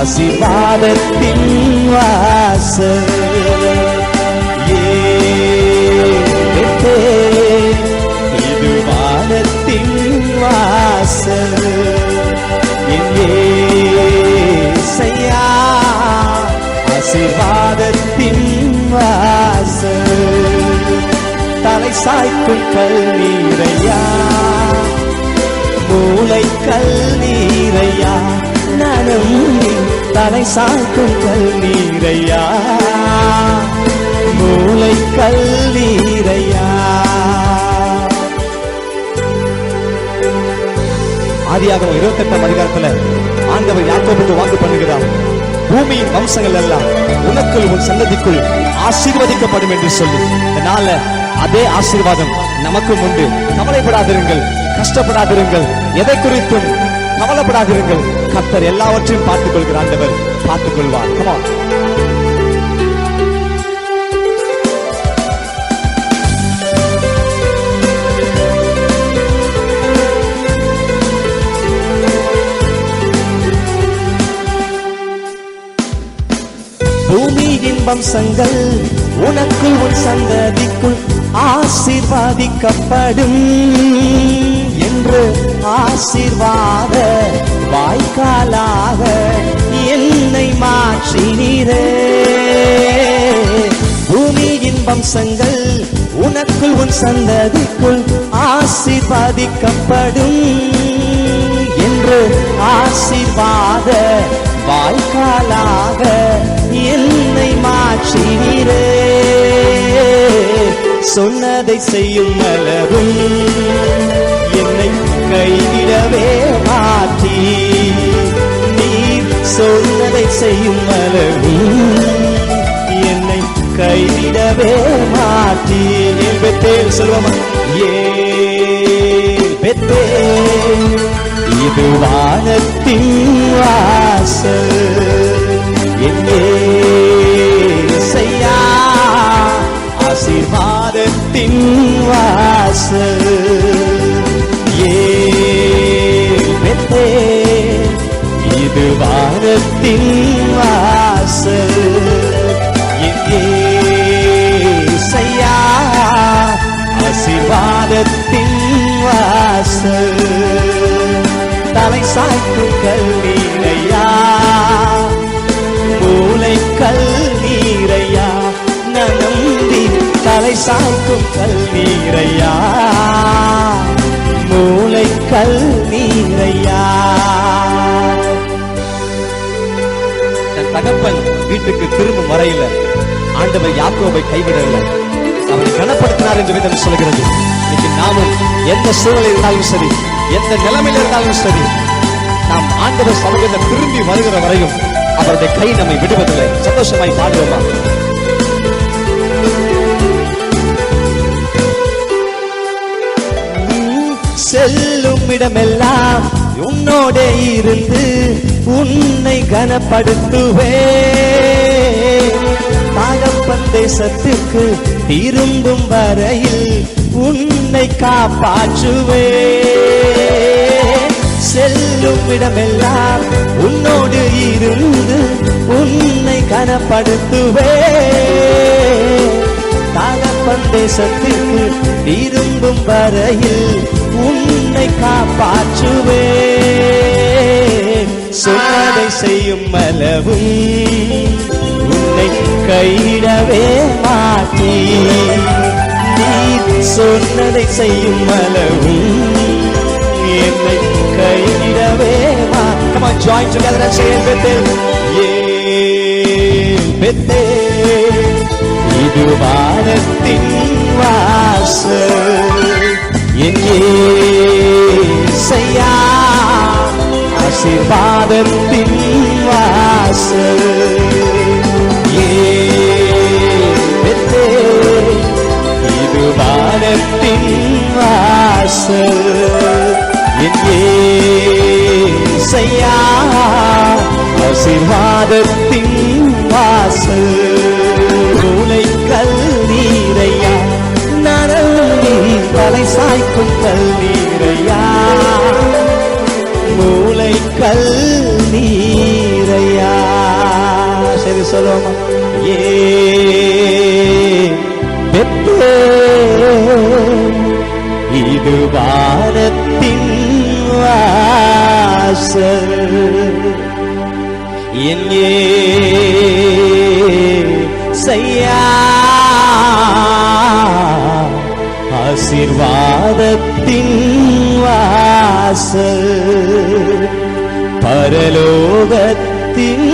ஆசீர்வாதத்தின் வாசல். இது வானத்தின் வாசல், என் ஏசையா ஆசீர்வாதத்தின் வாசல். தலை சாய்க்கும் கல் நீரையா, மூளை கல் நீரையா, நானும் தலை சாய்க்கும் கல் நீரையா, மூளை கல் நீரையா. ஆதியாகமம் 28ஆம் அதிகாரத்துல ஆண்டவர் யாக்கோபுக்கு வாக்கு பண்ணுகிறார். பூமியின் வம்சங்கள் எல்லாம் உனக்குள் உன் சந்ததிக்குள் ஆசீர்வதிக்கப்படும் என்று சொல்லி அதனால அதே ஆசீர்வாதம் நமக்கும் உண்டு. கவலைப்படாதிருங்கள், கஷ்டப்படாதிருங்கள், எதை குறித்தும் கவலைப்படாதிருங்கள். கர்த்தர் எல்லாவற்றையும் பார்த்துக் கொள்கிற ஆண்டவர் பார்த்துக் கொள்வார். Come on. பூமியின் வம்சங்கள் உனக்குள் உன் சந்ததிக்குள் ஆசீர்வாதிக்கப்படும் என்று ஆசீர்வாத வாய்க்காலாக என்னை மாற்றினீரே. பூமியின் வம்சங்கள் உனக்குள் உன் சந்ததிக்குள் ஆசீர்வாதிக்கப்படும் என்று ஆசீர்வாத வாய்க்காலாக என்னை மாற்றினீரே. சொன்னதை செய்யும் அளவும் என்னை கைவிடவே மாற்றி நீர் சொன்னதை செய்யும் அளவும் என்னை கைவிடவே மாற்றி பெத்தேன் சொல்லுவோமா? பெத்தேன் இது வானத்தின் வாசல் எங்கேசையா ஆசீர்வாதத்தின் வாசல் பெத்தேன் இது வானத்தின் வாசல் எங்கேசையா ஆசீர்வாதத்தின் வாசல் தலை சாய்க்கும் கல்லீரையா மூளை கல்லீரையா நம்பி தலை சாய்க்கும் கல்லீரையா மூளை கல்லீரையா. தன் தகப்பன் வீட்டுக்கு திரும்பும் வரையில ஆண்டவர் யாக்கோபை கைவிடவில்லை, அவனை கனப்படுத்தினார் என்று வேதம் சொல்கிறது. இன்னைக்கு நாமும் எந்த சூழலில் இருந்தாலும் சரி, எந்த நிலைமையில் இருந்தாலும் சரி, நாம் ஆண்டவர் சமூகத்தை திரும்பி வருகிற வரையும் அவருடைய கை நம்மை விடுவதில்லை. சந்தோஷமாய் பாடுவோமா? செல்லும் இடமெல்லாம் உன்னோட இருந்து உன்னை கனப்படுத்துவே. தகப்பன் தேசத்துக்கு திரும்பும் வரையில் உன்னை காப்பாற்றுவே. செல்லும் இடமெல்லாம் உன்னோடு இருந்து உன்னை கனப்படுத்துவே. தகப்பன் தேசத்துக்கு திரும்பும் வரையில் உன்னை காப்பாற்றுவே. சொன்னதை செய்யும் அளவும் உன்னை கைவிடவே மாட்டே. நீ சொன்னதை செய்யும் அளவும் என்னை கைவிடவே மாட்டே. Come on, join together and say Bethel. Bethel இது வானத்தின் வாசல் எங்கேசையா ஆசீர்வாதத்தின் வாசல். பெத்தேல் இது வானத்தின் வாசல் எங்கேசையா ஆசீர்வாதத்தின் வாசல். மூளை கல்லீரையா நரம்பி தலை சாய்க்கும் கல்லீரையா மூளை கல்லீரையா. சரி சொல்லுவோமா? இது வானத்தின் வாசல் செய்யா ஆசீர்வாதத்தின் வாசல் பரலோகத்தின்